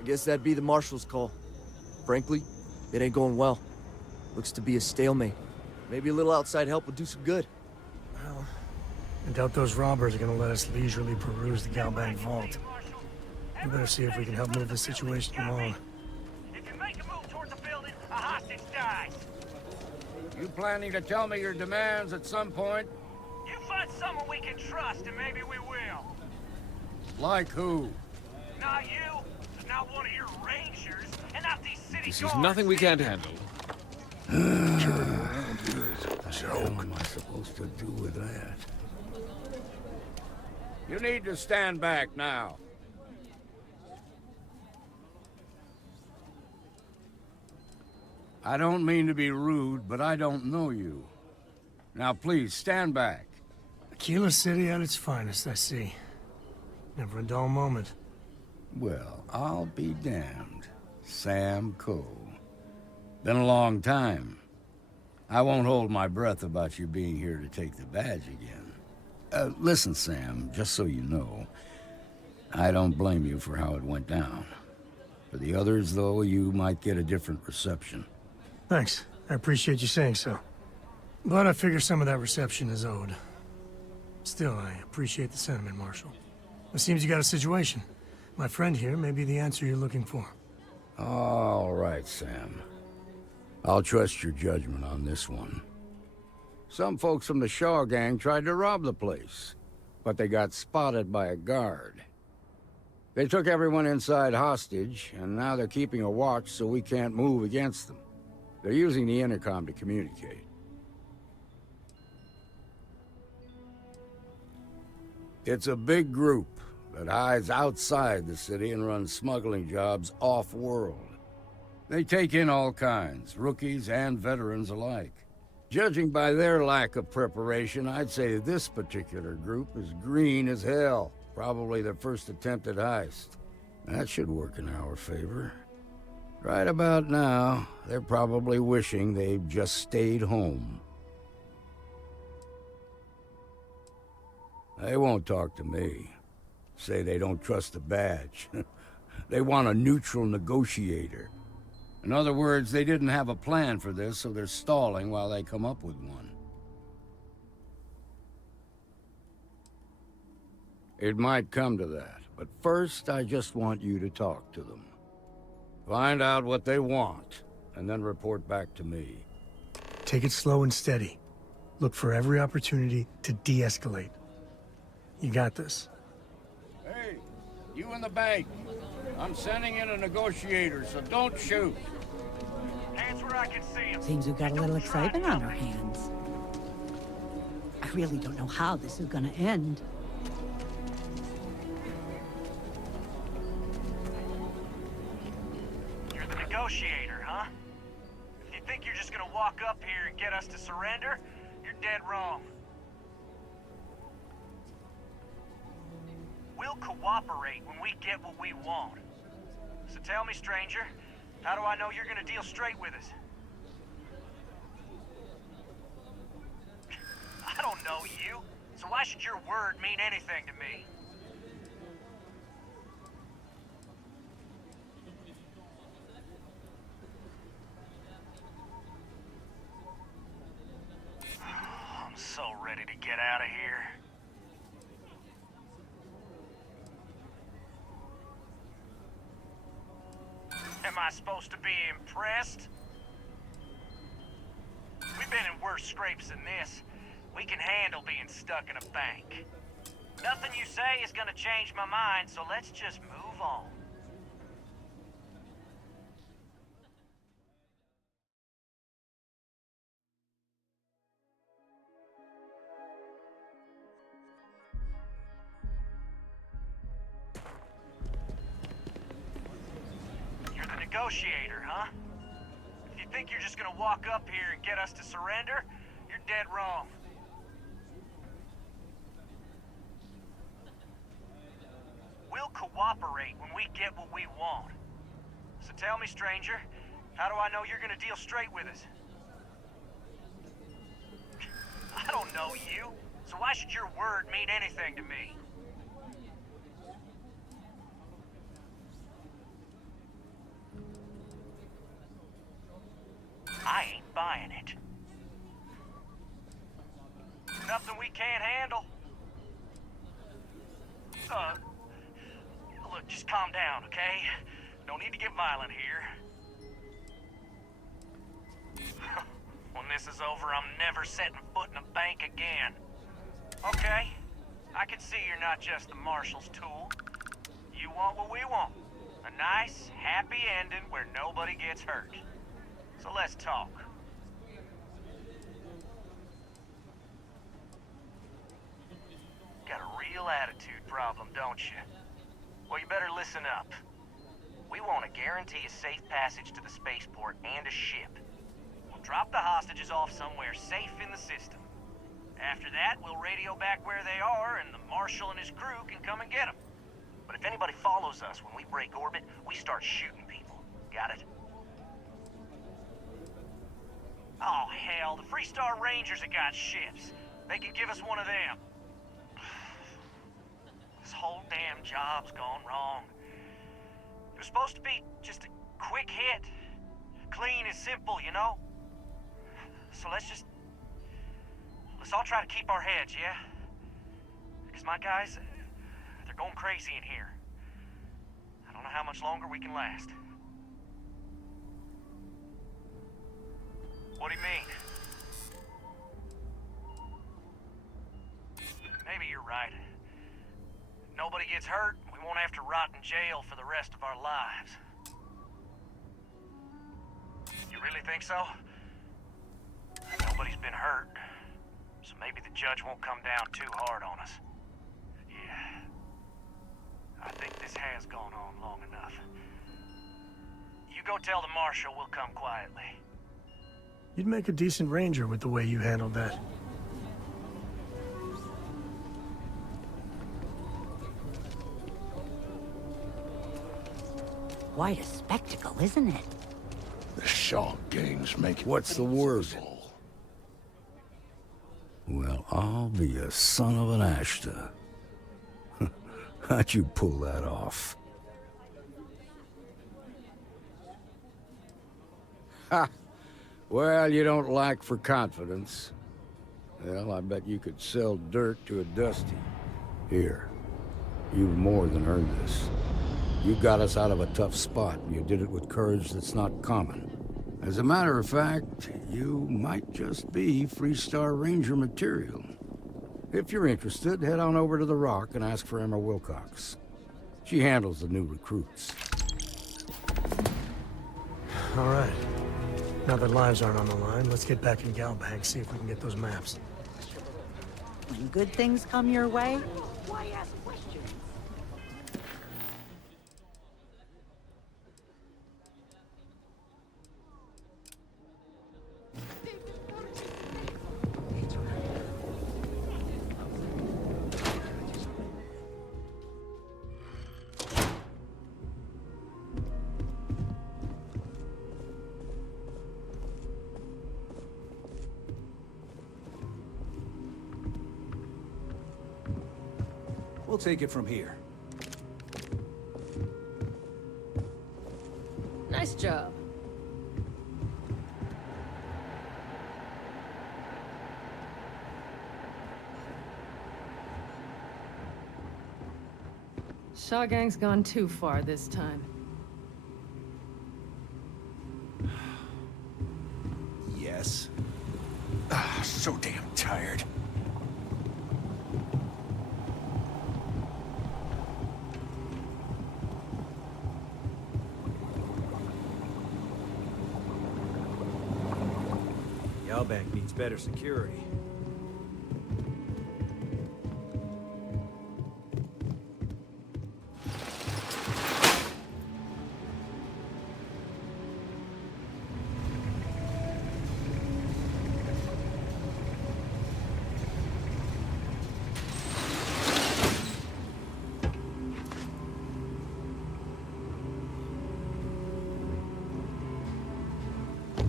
I guess that'd be the Marshal's call. Frankly, it ain't going well. Looks to be a stalemate. Maybe a little outside help would do some good. Well, I doubt those robbers are gonna let us leisurely peruse the Galbank vault. We better see if we can help move the situation along. If you make a move towards the building, a hostage dies. You planning to tell me your demands at some point? You find someone we can trust, and maybe we will. Like who? Not you, not one of your rangers, and not these city This guards. is nothing we can't handle. What am I supposed to do with that? You need to stand back now. I don't mean to be rude, but I don't know you. Now please, stand back. Akila City at its finest, I see. Never a dull moment. Well, I'll be damned. Sam Coe. Been a long time. I won't hold my breath about you being here to take the badge again. Listen, Sam, just so you know, I don't blame you for how it went down. For the others, though, you might get a different reception. Thanks. I appreciate you saying so. But I figure some of that reception is owed. Still, I appreciate the sentiment, Marshal. It seems you got a situation. My friend here may be the answer you're looking for. All right, Sam. I'll trust your judgment on this one. Some folks from the Shaw gang tried to rob the place, but they got spotted by a guard. They took everyone inside hostage, and now they're keeping a watch so we can't move against them. They're using the intercom to communicate. It's a big group that hides outside the city and runs smuggling jobs off-world. They take in all kinds, rookies and veterans alike. Judging by their lack of preparation, I'd say this particular group is green as hell. Probably their first attempt at heist. That should work in our favor. Right about now, they're probably wishing they'd just stayed home. They won't talk to me. Say they don't trust the badge. They want a neutral negotiator. In other words, they didn't have a plan for this, so they're stalling while they come up with one. It might come to that, but first I just want you to talk to them. Find out what they want, and then report back to me. Take it slow and steady. Look for every opportunity to de-escalate. You got this. Hey, you in the bank. I'm sending in a negotiator, so don't shoot. Hands where I can see him. Seems we've got a little excitement on our hands. I really don't know how this is gonna end. You're the negotiator, huh? If you think you're just gonna walk up here and get us to surrender, you're dead wrong. We'll cooperate when we get what we want. So tell me, stranger, how do I know you're gonna deal straight with us? I don't know you, so why should your word mean anything to me? I'm so ready to get out of here. Am I supposed to be impressed? We've been in worse scrapes than this. We can handle being stuck in a bank. Nothing you say is gonna change my mind, so let's just move on. You're the negotiator, huh? If you think you're just gonna walk up here and get us to surrender, you're dead wrong. We'll cooperate when we get what we want. So tell me, stranger, how do I know you're gonna deal straight with us? I don't know you, so why should your word mean anything to me? I ain't buying it. Nothing we can't handle. Look, just calm down, okay? Don't need to get violent here. When this is over, I'm never setting foot in a bank again. Okay, I can see you're not just the Marshal's tool. You want what we want. A nice, happy ending where nobody gets hurt. So let's talk. Got a real attitude problem, don't you? Well, you better listen up. We want to guarantee a safe passage to the spaceport and a ship. We'll drop the hostages off somewhere safe in the system. After that, we'll radio back where they are, and the Marshal and his crew can come and get them. But if anybody follows us when we break orbit, we start shooting people. Got it? Oh, hell, the Freestar Rangers have got ships. They can give us one of them. This whole damn job's gone wrong. It was supposed to be just a quick hit. Clean and simple, you know? So let's all try to keep our heads, yeah? Because my guys, they're going crazy in here. I don't know how much longer we can last. What do you mean? Maybe you're right. Nobody gets hurt, we won't have to rot in jail for the rest of our lives. You really think so? Nobody's been hurt, so maybe the judge won't come down too hard on us. Yeah. I think this has gone on long enough. You go tell the Marshal we'll come quietly. You'd make a decent ranger with the way you handled that. quite a spectacle, isn't it? The Shaw gang's making... What's the word? Well, I'll be a son of an Ashta. How'd you pull that off? Ha! Well, you don't lack for confidence. Well, I bet you could sell dirt to a Dusty. Here, you've more than earned this. You got us out of a tough spot, and you did it with courage that's not common. As a matter of fact, you might just be Freestar Ranger material. If you're interested, head on over to the Rock and ask for Emma Wilcox. She handles the new recruits. All right. Now that lives aren't on the line, let's get back in Galbank, see if we can get those maps. When good things come your way, why ask questions? We'll take it from here. Nice job. Shaw Gang's gone too far this time. Yes. So damn tired. Galbank needs better security.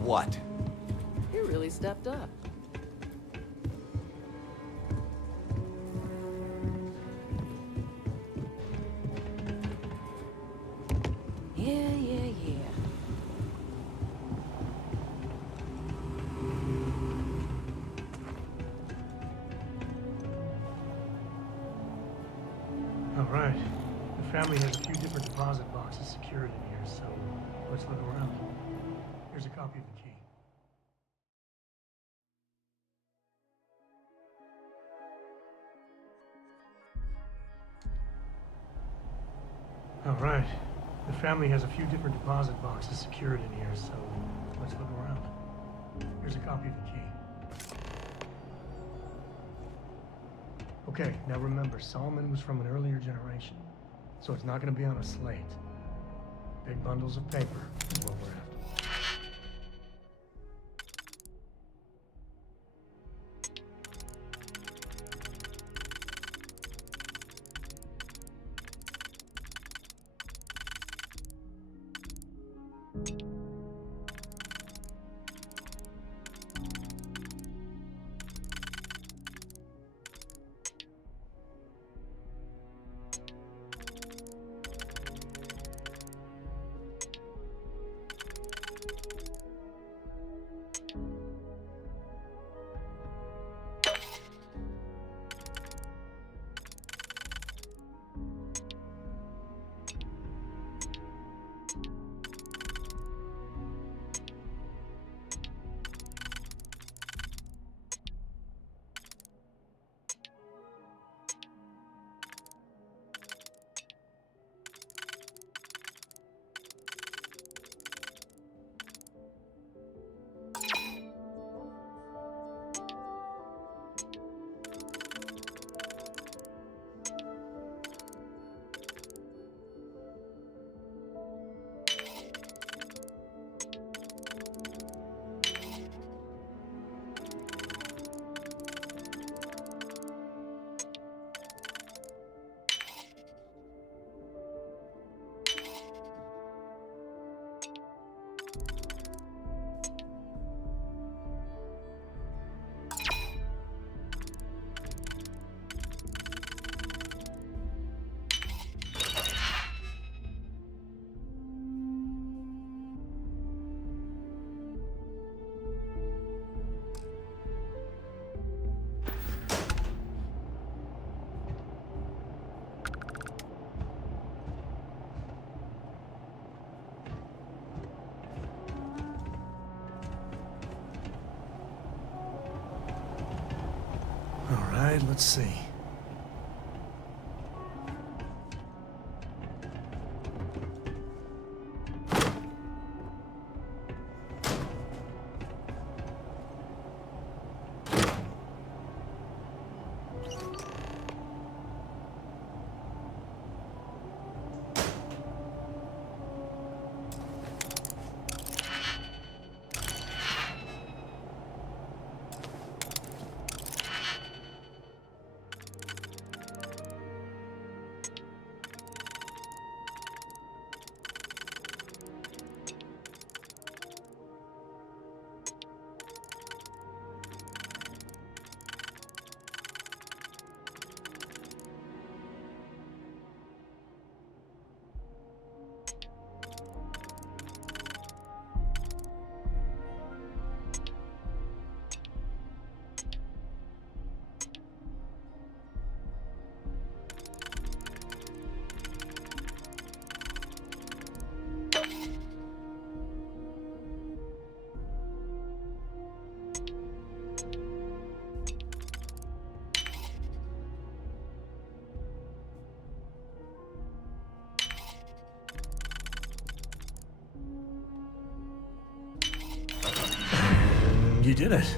What? You really stepped up. Yeah. All right. The family has a few different deposit boxes secured in here, so let's look around. Here's a copy of the key. All right. The family has a few different deposit boxes secured in here, so let's look around. Here's a copy of the key. Okay, now remember, Solomon was from an earlier generation, so it's not going to be on a slate. Big bundles of paper is what we're after. right, let's see. You did it.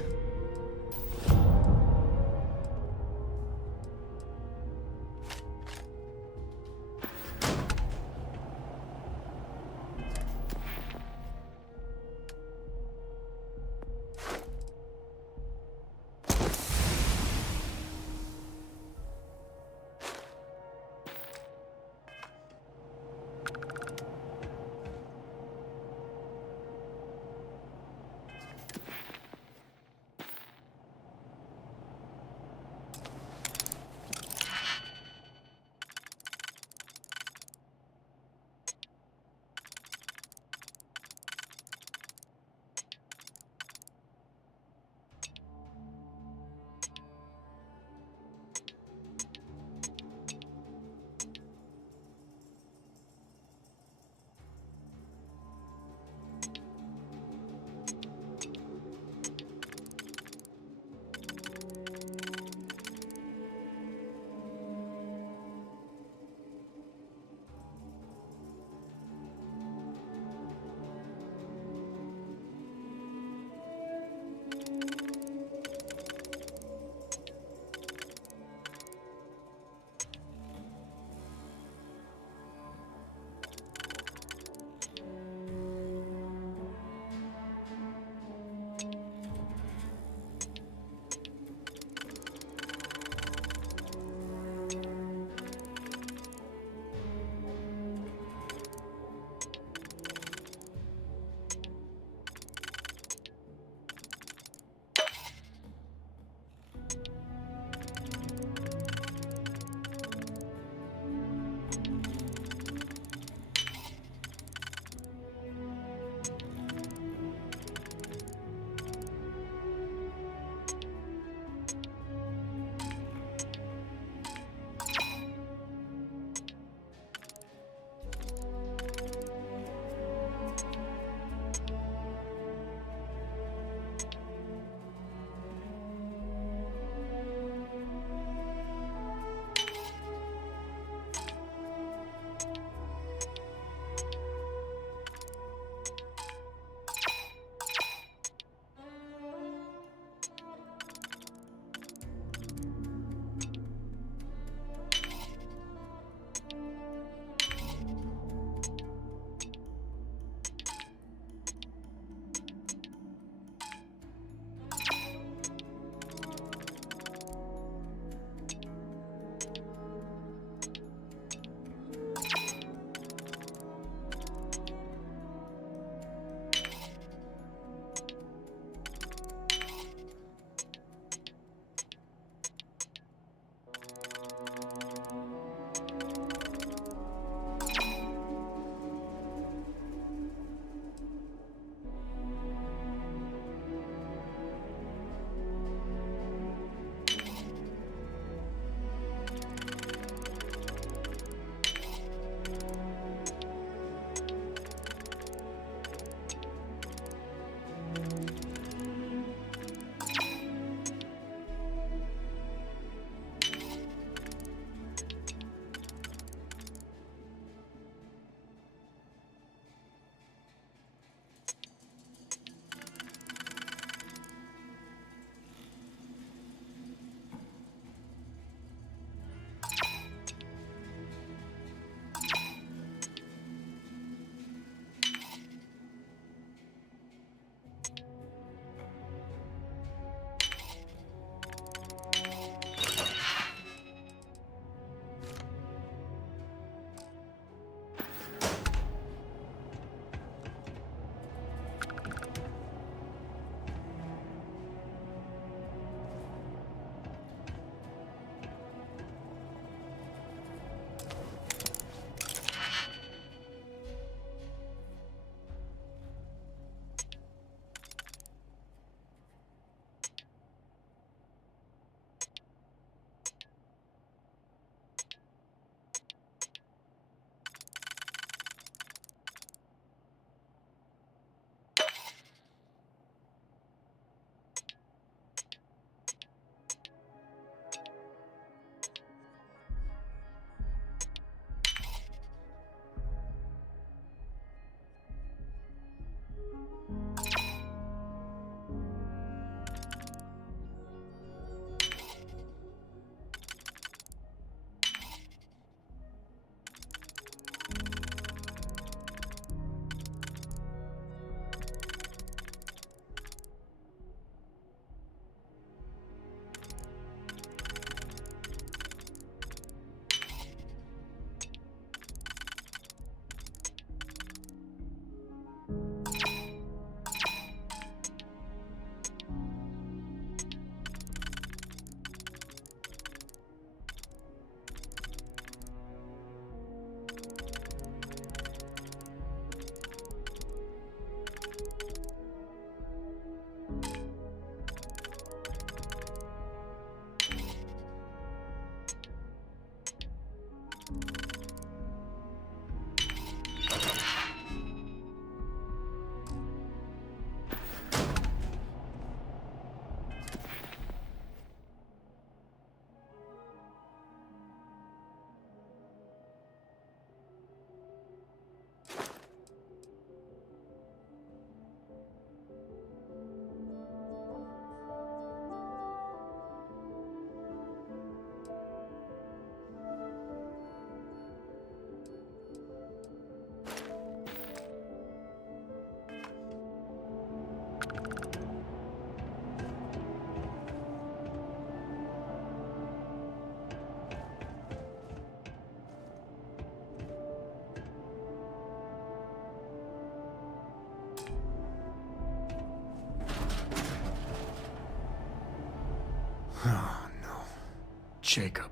Jacob.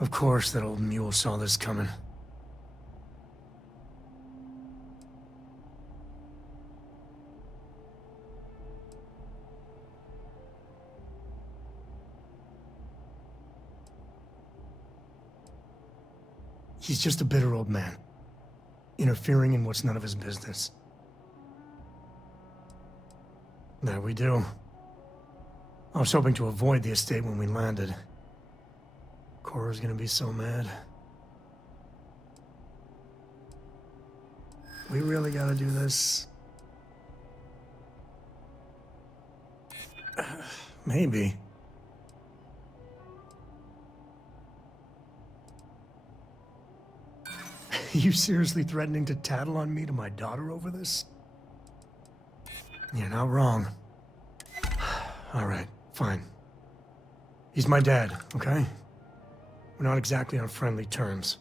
Of course that old mule saw this coming. He's just a bitter old man, interfering in what's none of his business. There we do. I was hoping to avoid the estate when we landed. Cora's gonna be so mad. We really gotta do this? Maybe. You seriously threatening to tattle on me to my daughter over this? You're not wrong. All right, fine. He's my dad, okay? We're not exactly on friendly terms.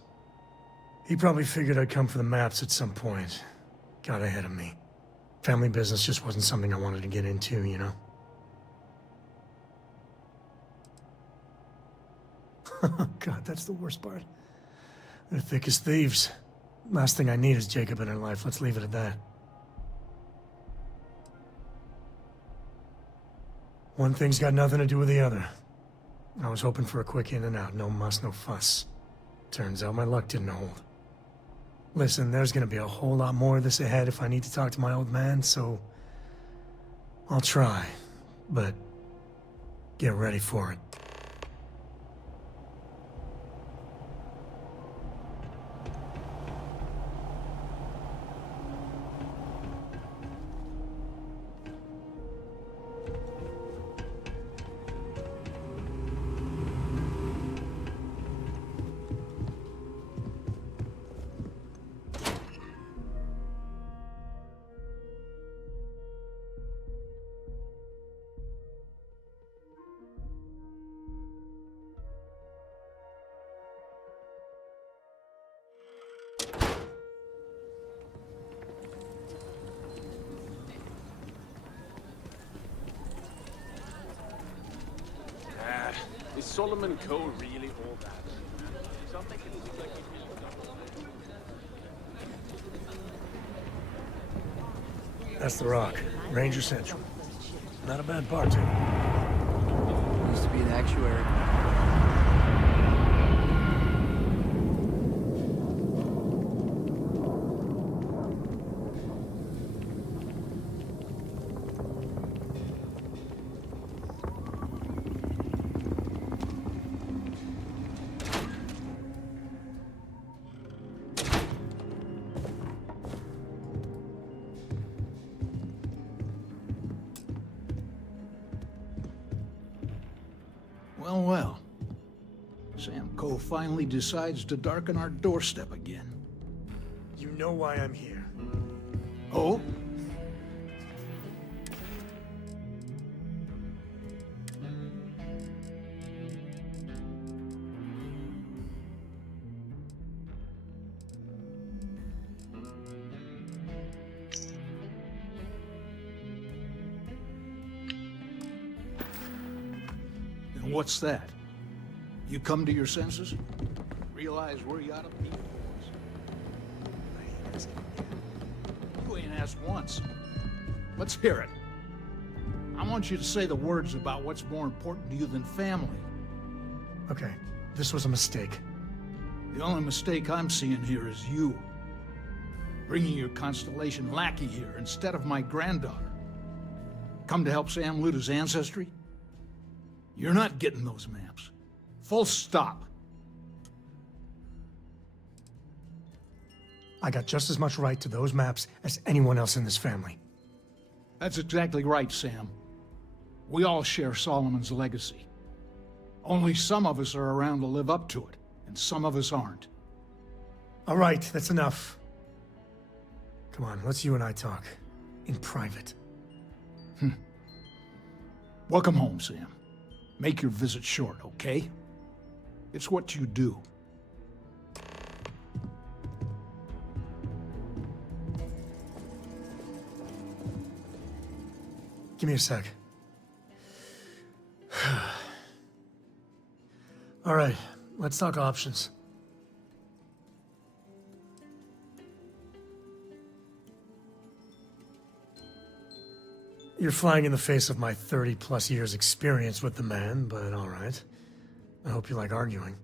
He probably figured I'd come for the maps at some point. Got ahead of me. Family business just wasn't something I wanted to get into, you know? God, that's the worst part. They're thick as thieves. Last thing I need is Jacob in her life. Let's leave it at that. One thing's got nothing to do with the other. I was hoping for a quick in and out. No muss, no fuss. Turns out my luck didn't hold. Listen, there's gonna be a whole lot more of this ahead if I need to talk to my old man, so... I'll try, but... get ready for it. Is Solomon Coe really all that? Some make it seem like he really does. That's the Rock. Ranger Central. Not a bad bartender. Used to be an actuary. Well, well. Sam Coe finally decides to darken our doorstep again. You know why I'm here. Oh? And what's that? You come to your senses? Realize where you ought to be? You ain't asked once. Let's hear it. I want you to say the words about what's more important to you than family. Okay, this was a mistake. The only mistake I'm seeing here is you. Bringing your Constellation lackey here instead of my granddaughter. Come to help Sam loot his ancestry? You're not getting those maps. Full stop. I got just as much right to those maps as anyone else in this family. That's exactly right, Sam. We all share Solomon's legacy. Only some of us are around to live up to it, and some of us aren't. All right, that's enough. Come on, let's you and I talk. In private. Welcome home, Sam. Make your visit short, okay? It's what you do. Give me a sec. All right, let's talk options. You're flying in the face of my 30-plus years experience with the man, but all right. I hope you like arguing.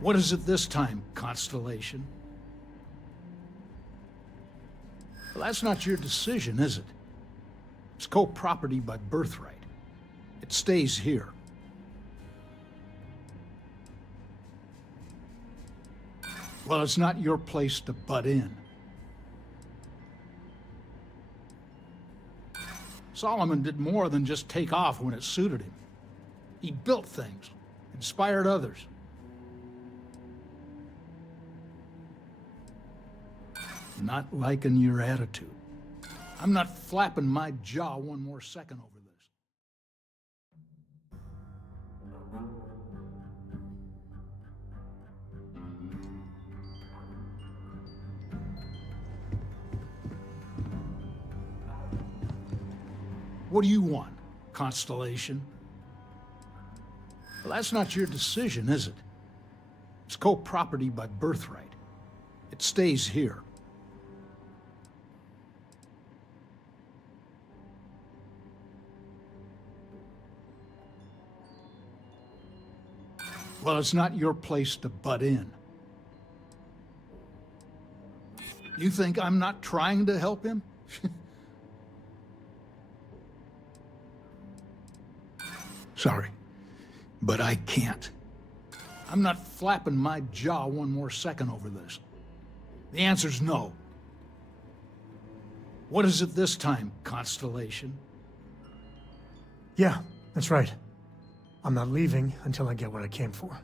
What is it this time, Constellation? Well, that's not your decision, is it? It's co-property by birthright. It stays here. Well, it's not your place to butt in. Solomon did more than just take off when it suited him. He built things, inspired others. Not liking your attitude. I'm not flapping my jaw one more second over this. What do you want, Constellation? Well, that's not your decision, is it? It's co-property by birthright. It stays here. Well, it's not your place to butt in. You think I'm not trying to help him? Sorry, but I can't. I'm not flapping my jaw one more second over this. The answer's no. What is it this time, Constellation? Yeah, that's right. I'm not leaving until I get what I came for.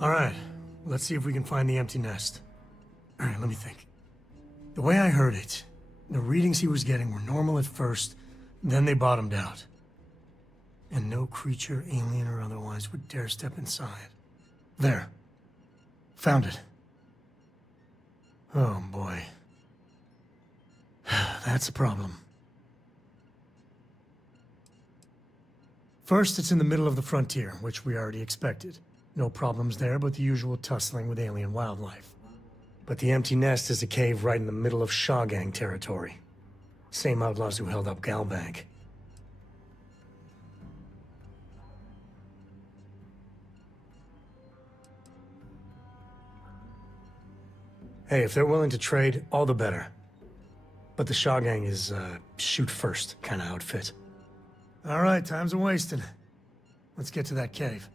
All right, let's see if we can find the empty nest. All right, let me think. The way I heard it, the readings he was getting were normal at first, then they bottomed out. And no creature, alien or otherwise, would dare step inside. There. Found it. Oh boy. That's a problem. First, it's in the middle of the frontier, which we already expected. No problems there, but the usual tussling with alien wildlife. But the empty nest is a cave right in the middle of Shawgang territory. Same outlaws who held up Galbank. Hey, if they're willing to trade, all the better. But the Shawgang is, shoot first kind of outfit. All right, time's a-wasting. Let's get to that cave.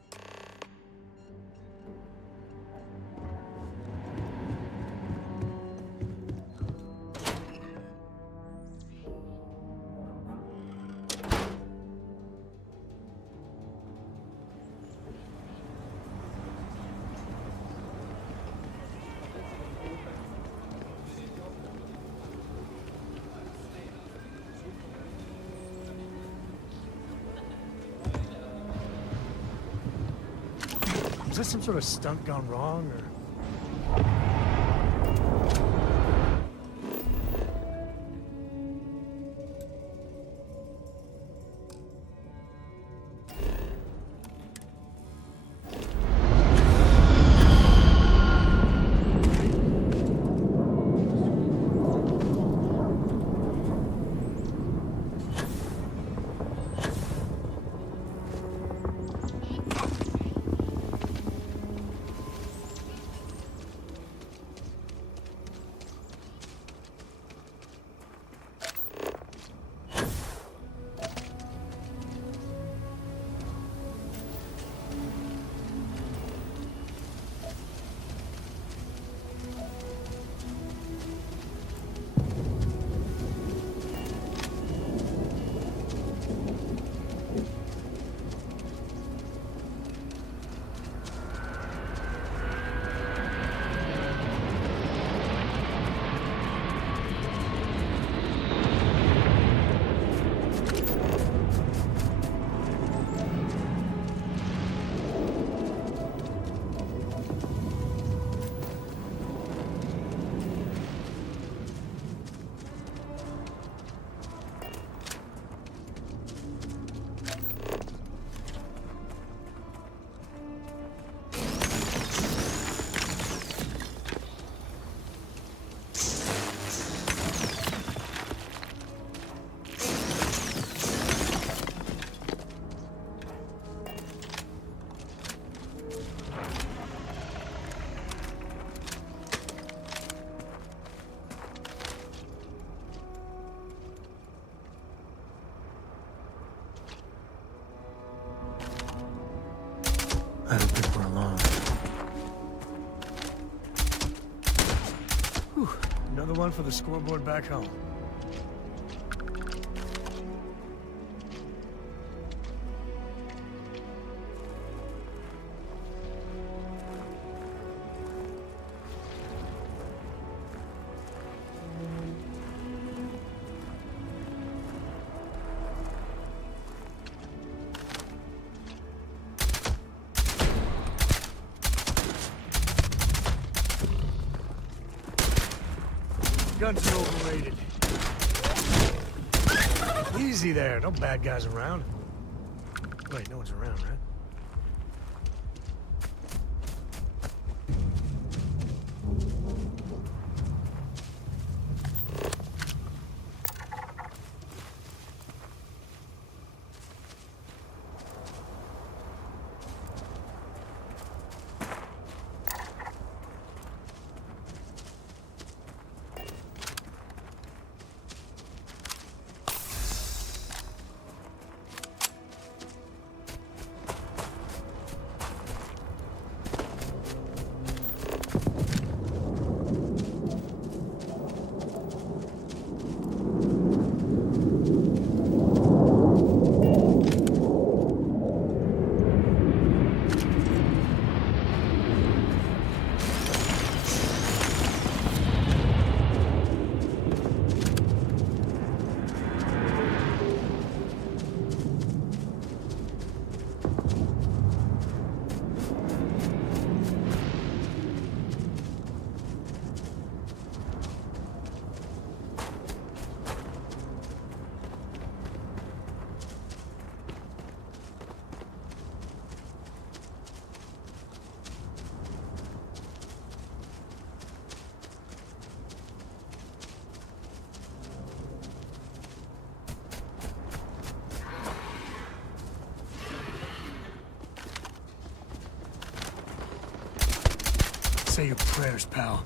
Was this some sort of stunt gone wrong, or...? I don't think we're alone. Whew. Another one for the scoreboard back home. Guns are overrated. Easy there, no bad guys around. Wait, no one's around, right? Say your prayers, pal.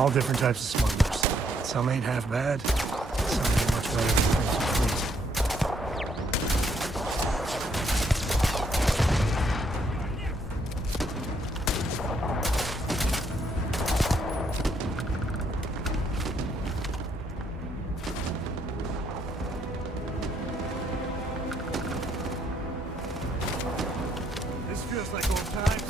All different types of smugglers. Some ain't half bad, some ain't much better than Prince of Fleet. This feels like old times.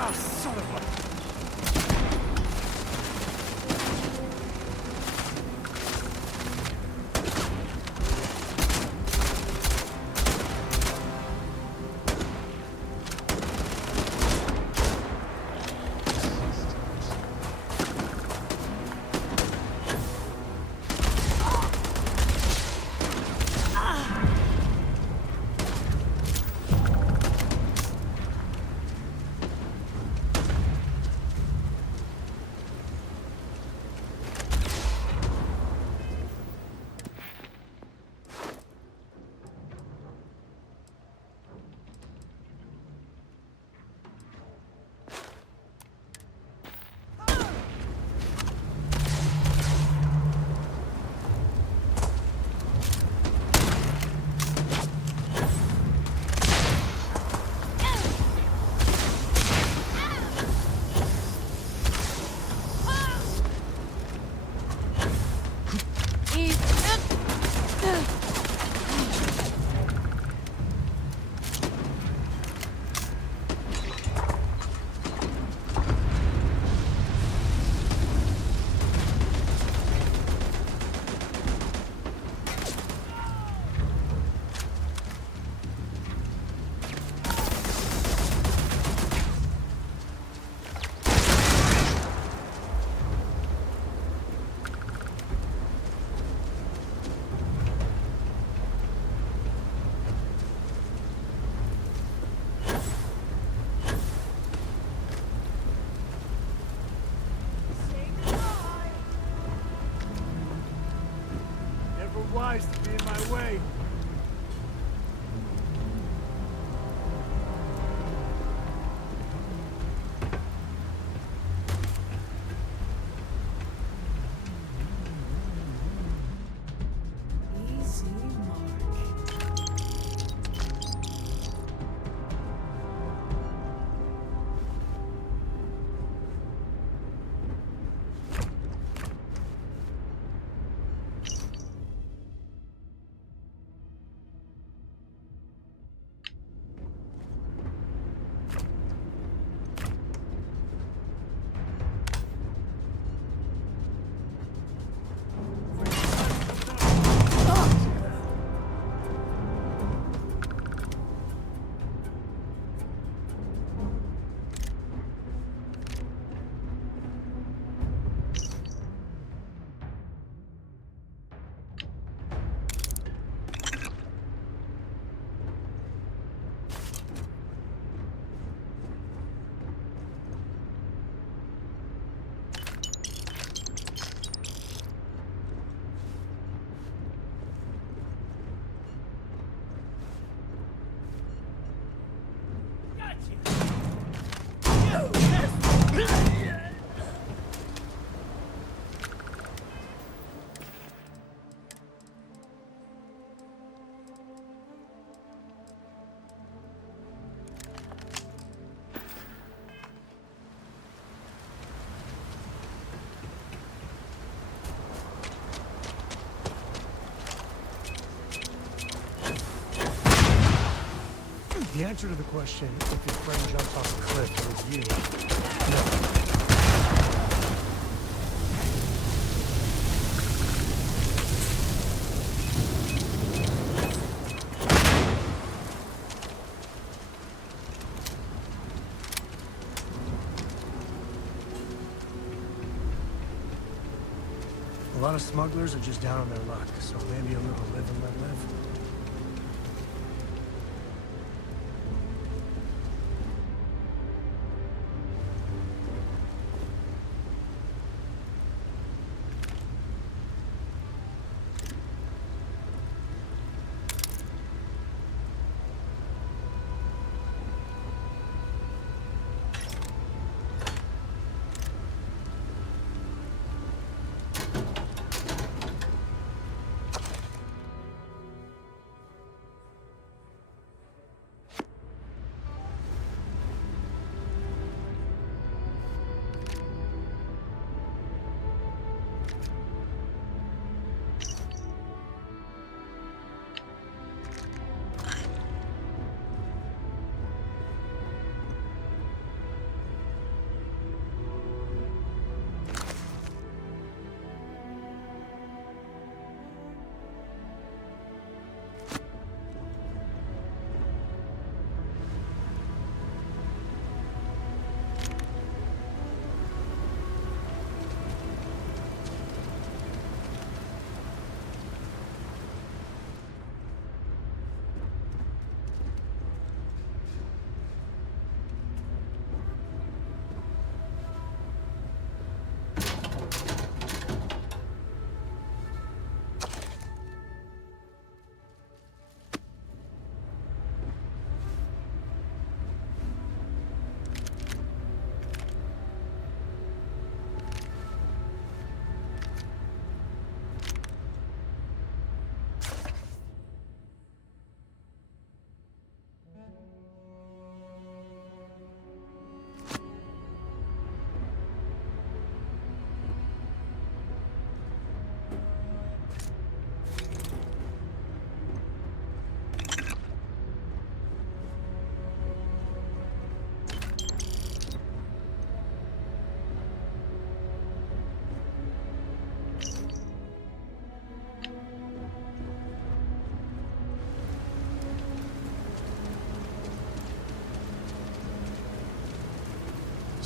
Ah, son of a... Wise to be in my way. Easy mark. The answer to the question, if your friend jumps off the cliff with you, no. A lot of smugglers are just down on their luck, so maybe a little live and let live.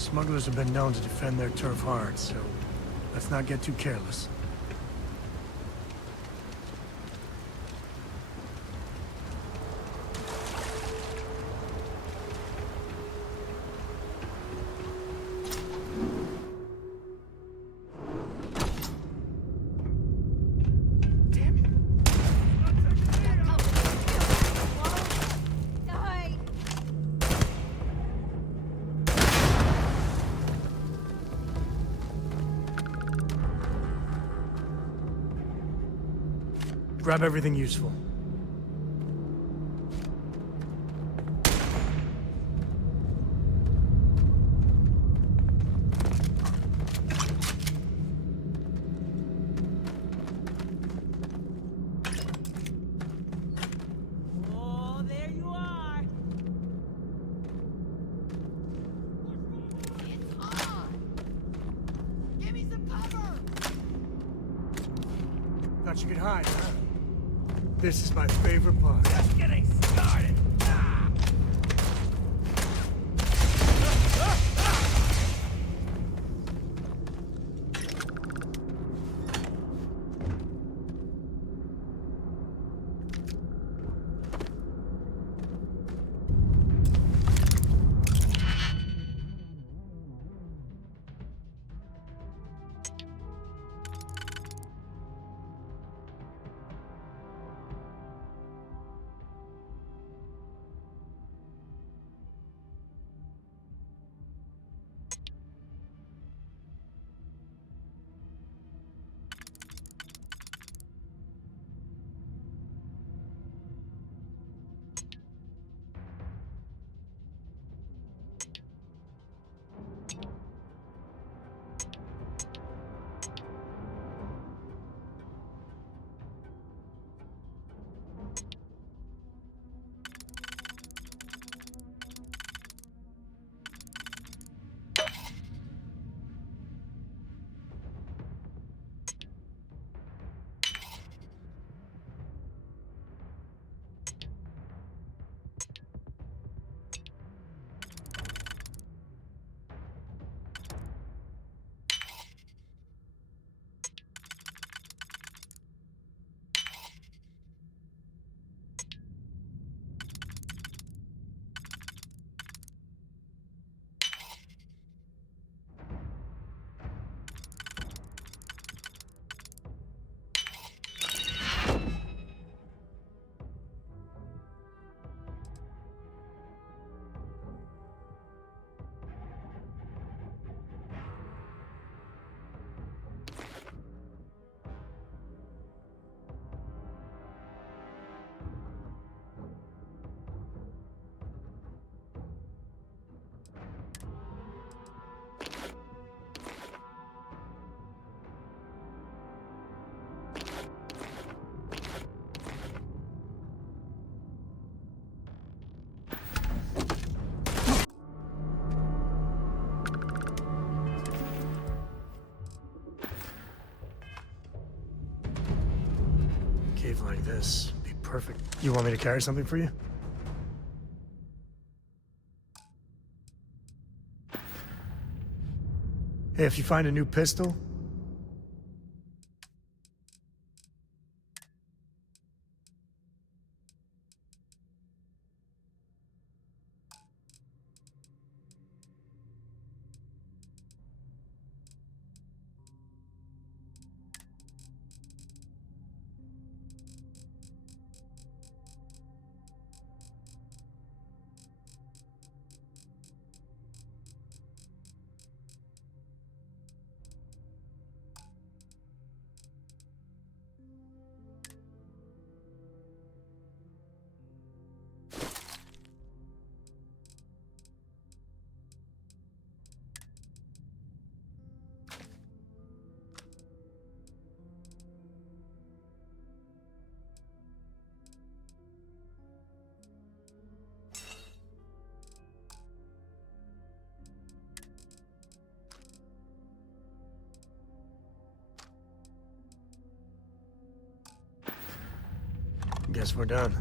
Smugglers have been known to defend their turf hard, so let's not get too careless. Grab everything useful. Oh, there you are. It's on. Give me some cover. Thought you could hide, huh? This is my favorite part. Just getting started. Cave like this would be perfect. You want me to carry something for you? Hey, if you find a new pistol, guess we're done.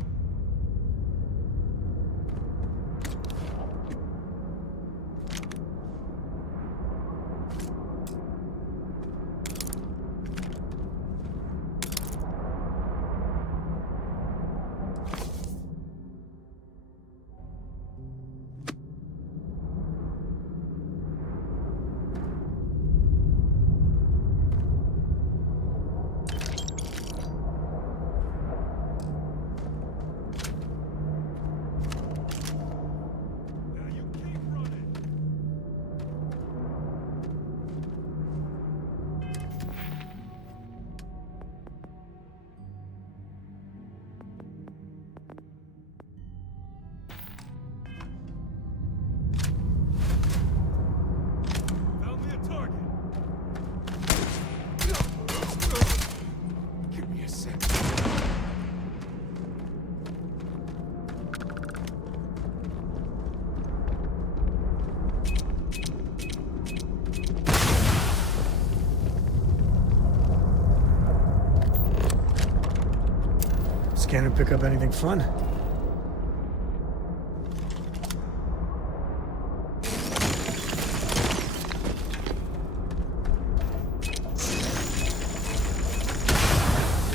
scanner pick up anything fun?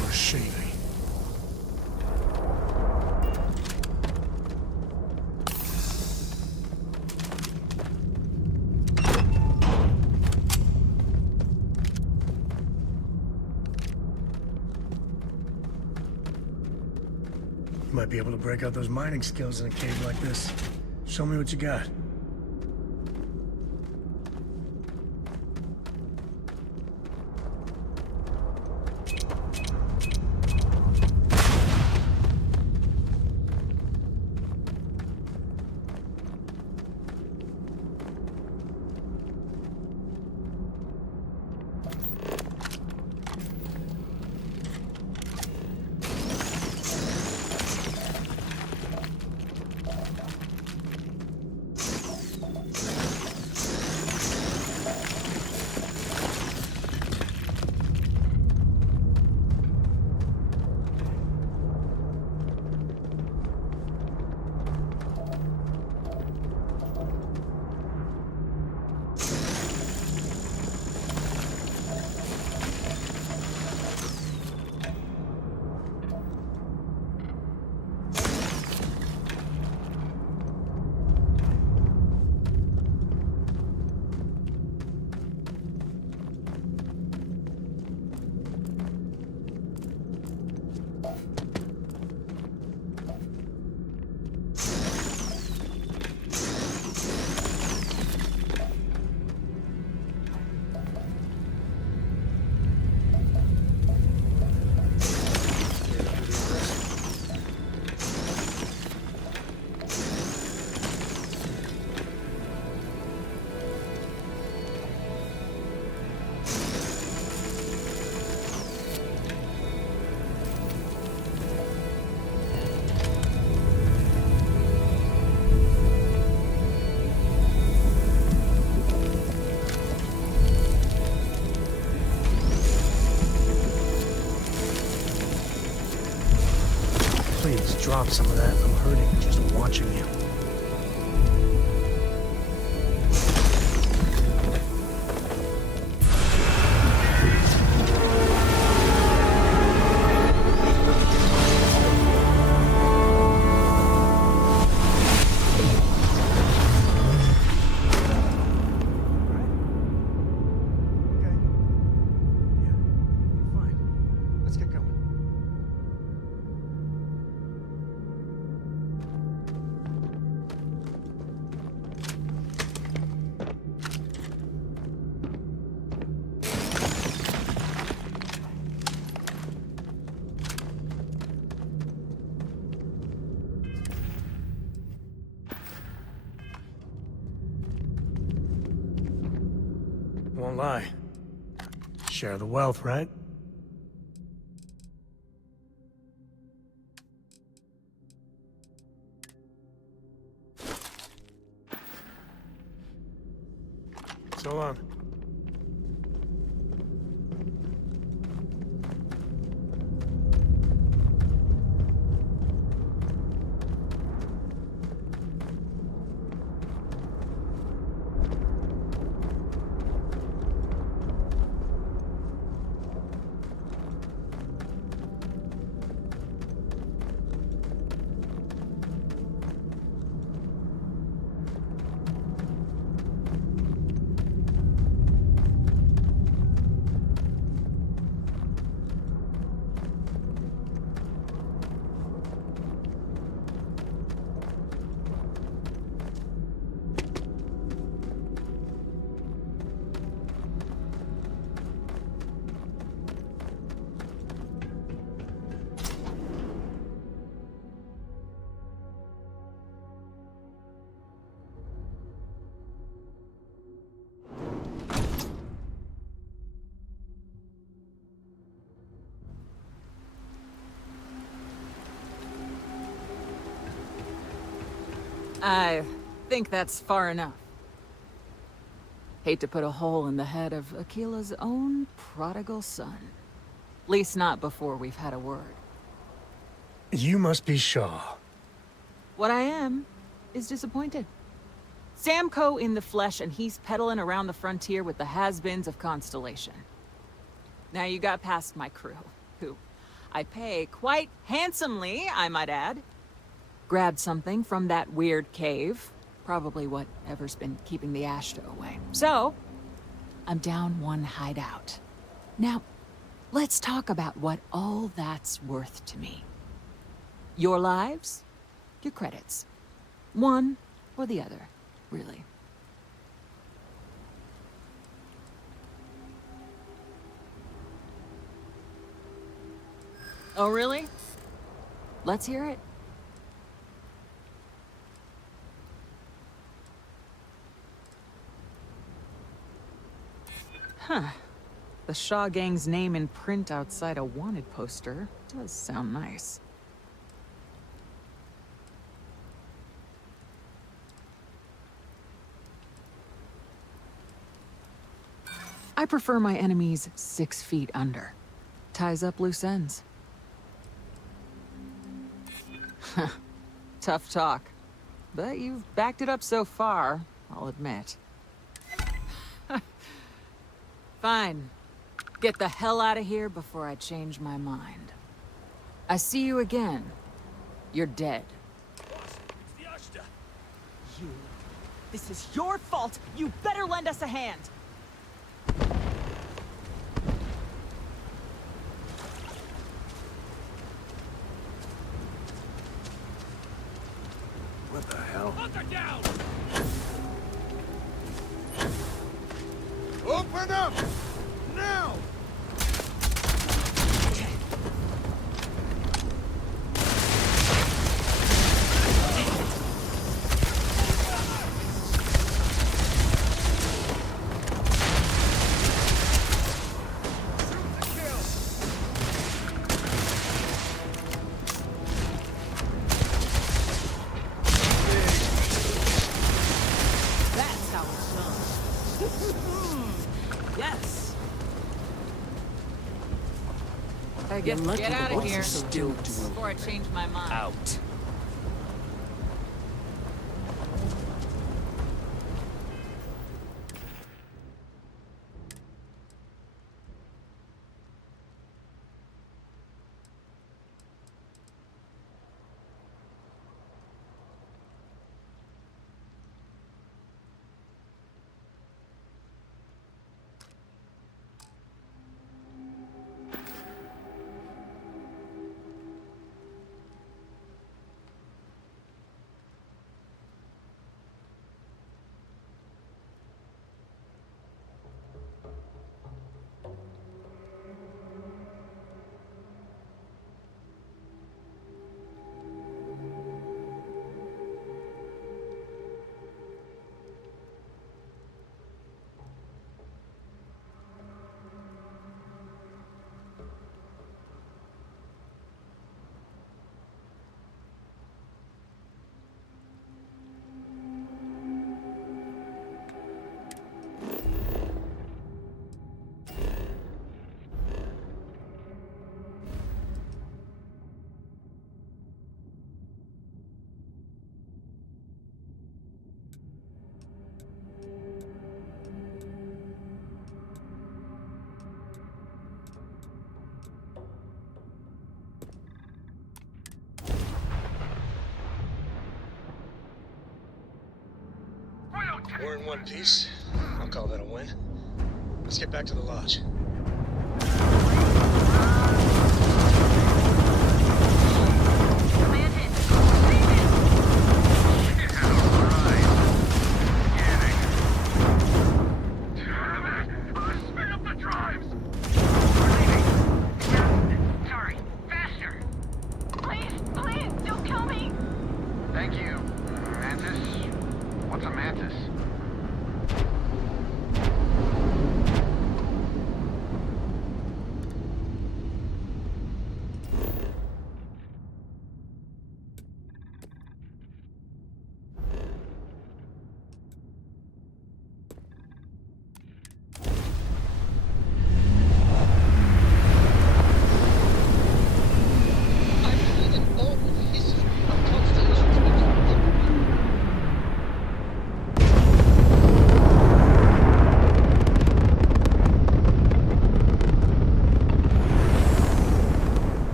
More shaving. Might be able to break out those mining skills in a cave like this. Show me what you got. Please drop some of that. I'm hurting just watching you. Won't lie. Share the wealth, right? So long. I think that's far enough. Hate to put a hole in the head of Akila's own prodigal son. Least not before we've had a word. You must be Shaw. What I am is disappointed. Sam Coe in the flesh, and he's peddling around the frontier with the has-beens of Constellation. Now you got past my crew, who I pay quite handsomely, I might add. Grabbed something from that weird cave. Probably whatever's been keeping the Ashta away. So, I'm down one hideout. Now, let's talk about what all that's worth to me. Your lives, your credits. One or the other, really. Oh, really? Let's hear it. Huh. The Shaw Gang's name in print outside a wanted poster does sound nice. I prefer my enemies 6 feet under. Ties up loose ends. Tough talk. But you've backed it up so far, I'll admit. Fine. Get the hell out of here before I change my mind. I see you again. You're dead. You. This is your fault. You better lend us a hand. What the hell? Hunter down! Open up! Now! That's how it's done. Yes. I guess You're get lucky out the of boys here are still doing before I change my mind. Out. We're in one piece. I'll call that a win. Let's get back to the lodge.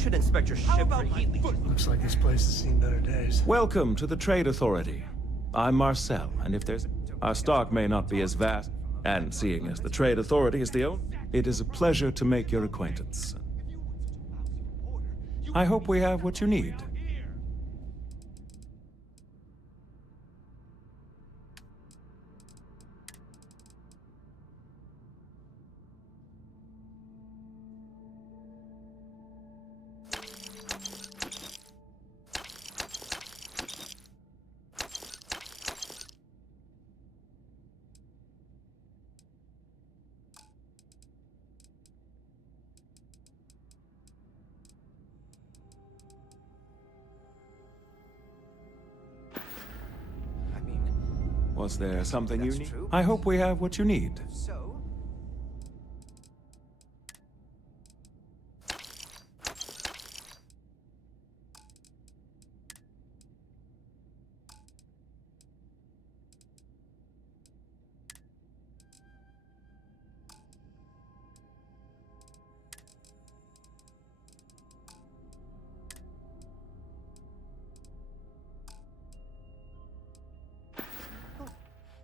should inspect your ship for heat leaks. Looks like this place has seen better days. Welcome to the Trade Authority. I'm Marcel, and if there's... Our stock may not be as vast, and seeing as the Trade Authority is the only... It is a pleasure to make your acquaintance. I hope we have what you need. Was there something you need? I hope we have what you need. So?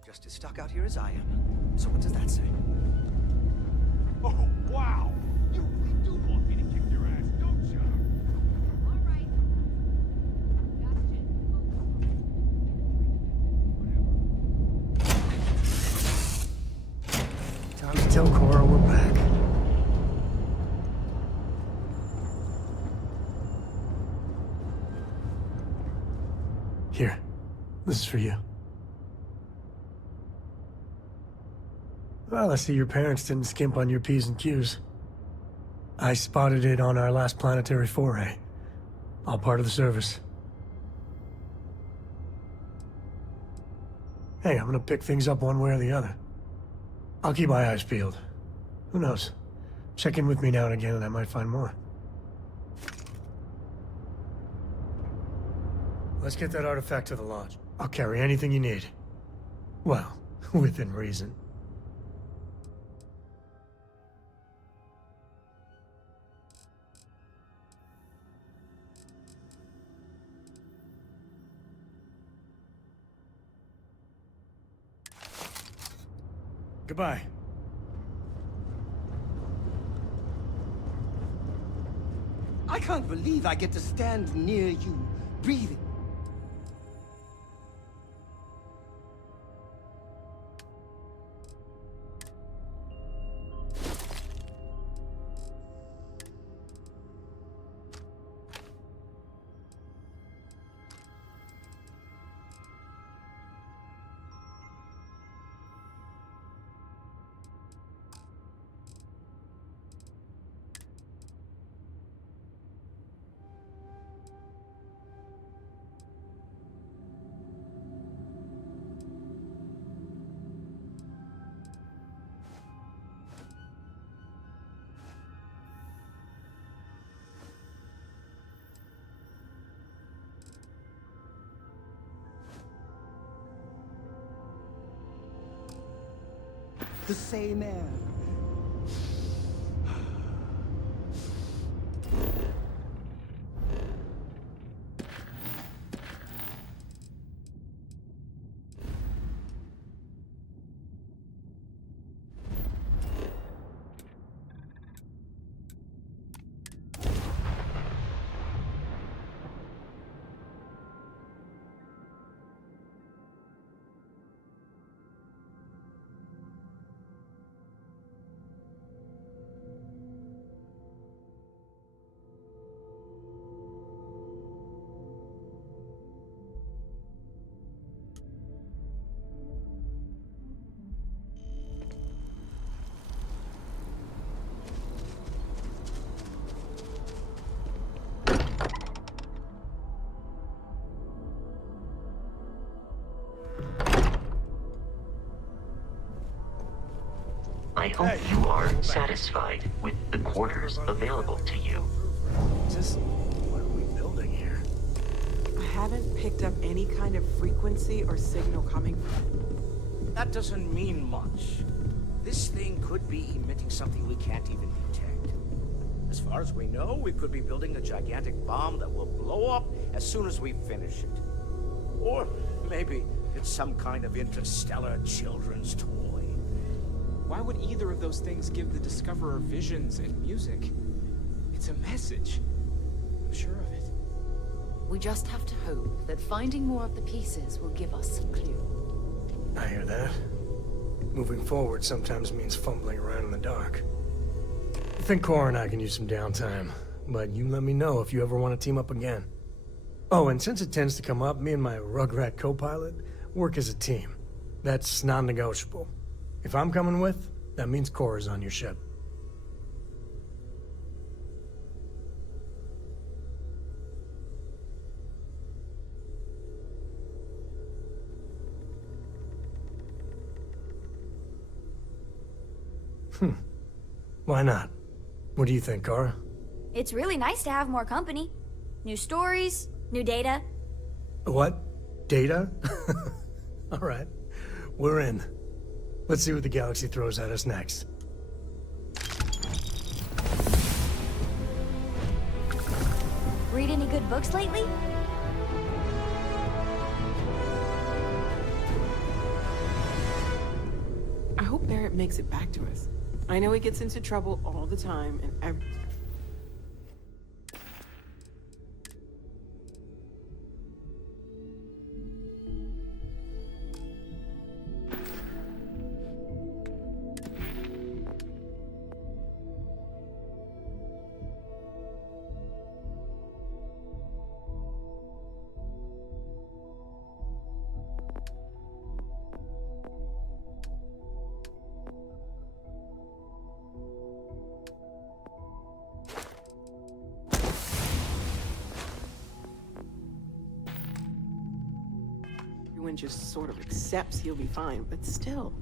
Just as stuck out here as I am. So what does that say? Oh, wow! You really do want me to kick your ass, don't you? All right. Time to tell Cora we're back. Here. This is for you. Well, I see your parents didn't skimp on your P's and Q's. I spotted it on our last planetary foray. All part of the service. Hey, I'm gonna pick things up one way or the other. I'll keep my eyes peeled. Who knows? Check in with me now and again and I might find more. Let's get that artifact to the lodge. I'll carry anything you need. Well, within reason. Goodbye. I can't believe I get to stand near you, breathing. The same air. I hope you are satisfied with the quarters available to you. Just what are we building here? I haven't picked up any kind of frequency or signal coming from it. That doesn't mean much. This thing could be emitting something we can't even detect. As far as we know, we could be building a gigantic bomb that will blow up as soon as we finish it. Or maybe it's some kind of interstellar children's toy. Why would either of those things give the Discoverer visions and music? It's a message. I'm sure of it. We just have to hope that finding more of the pieces will give us some clue. I hear that. Moving forward sometimes means fumbling around in the dark. I think Cora and I can use some downtime, but you let me know if you ever want to team up again. Oh, and since it tends to come up, me and my Rugrat co-pilot work as a team. That's non-negotiable. If I'm coming with, that means Cora's on your ship. Why not? What do you think, Cora? It's really nice to have more company. New stories, new data. What? Data? All right. We're in. Let's see what the galaxy throws at us next. Read any good books lately? I hope Barrett makes it back to us. I know he gets into trouble all the time, and everyone just sort of accepts he'll be fine, but still.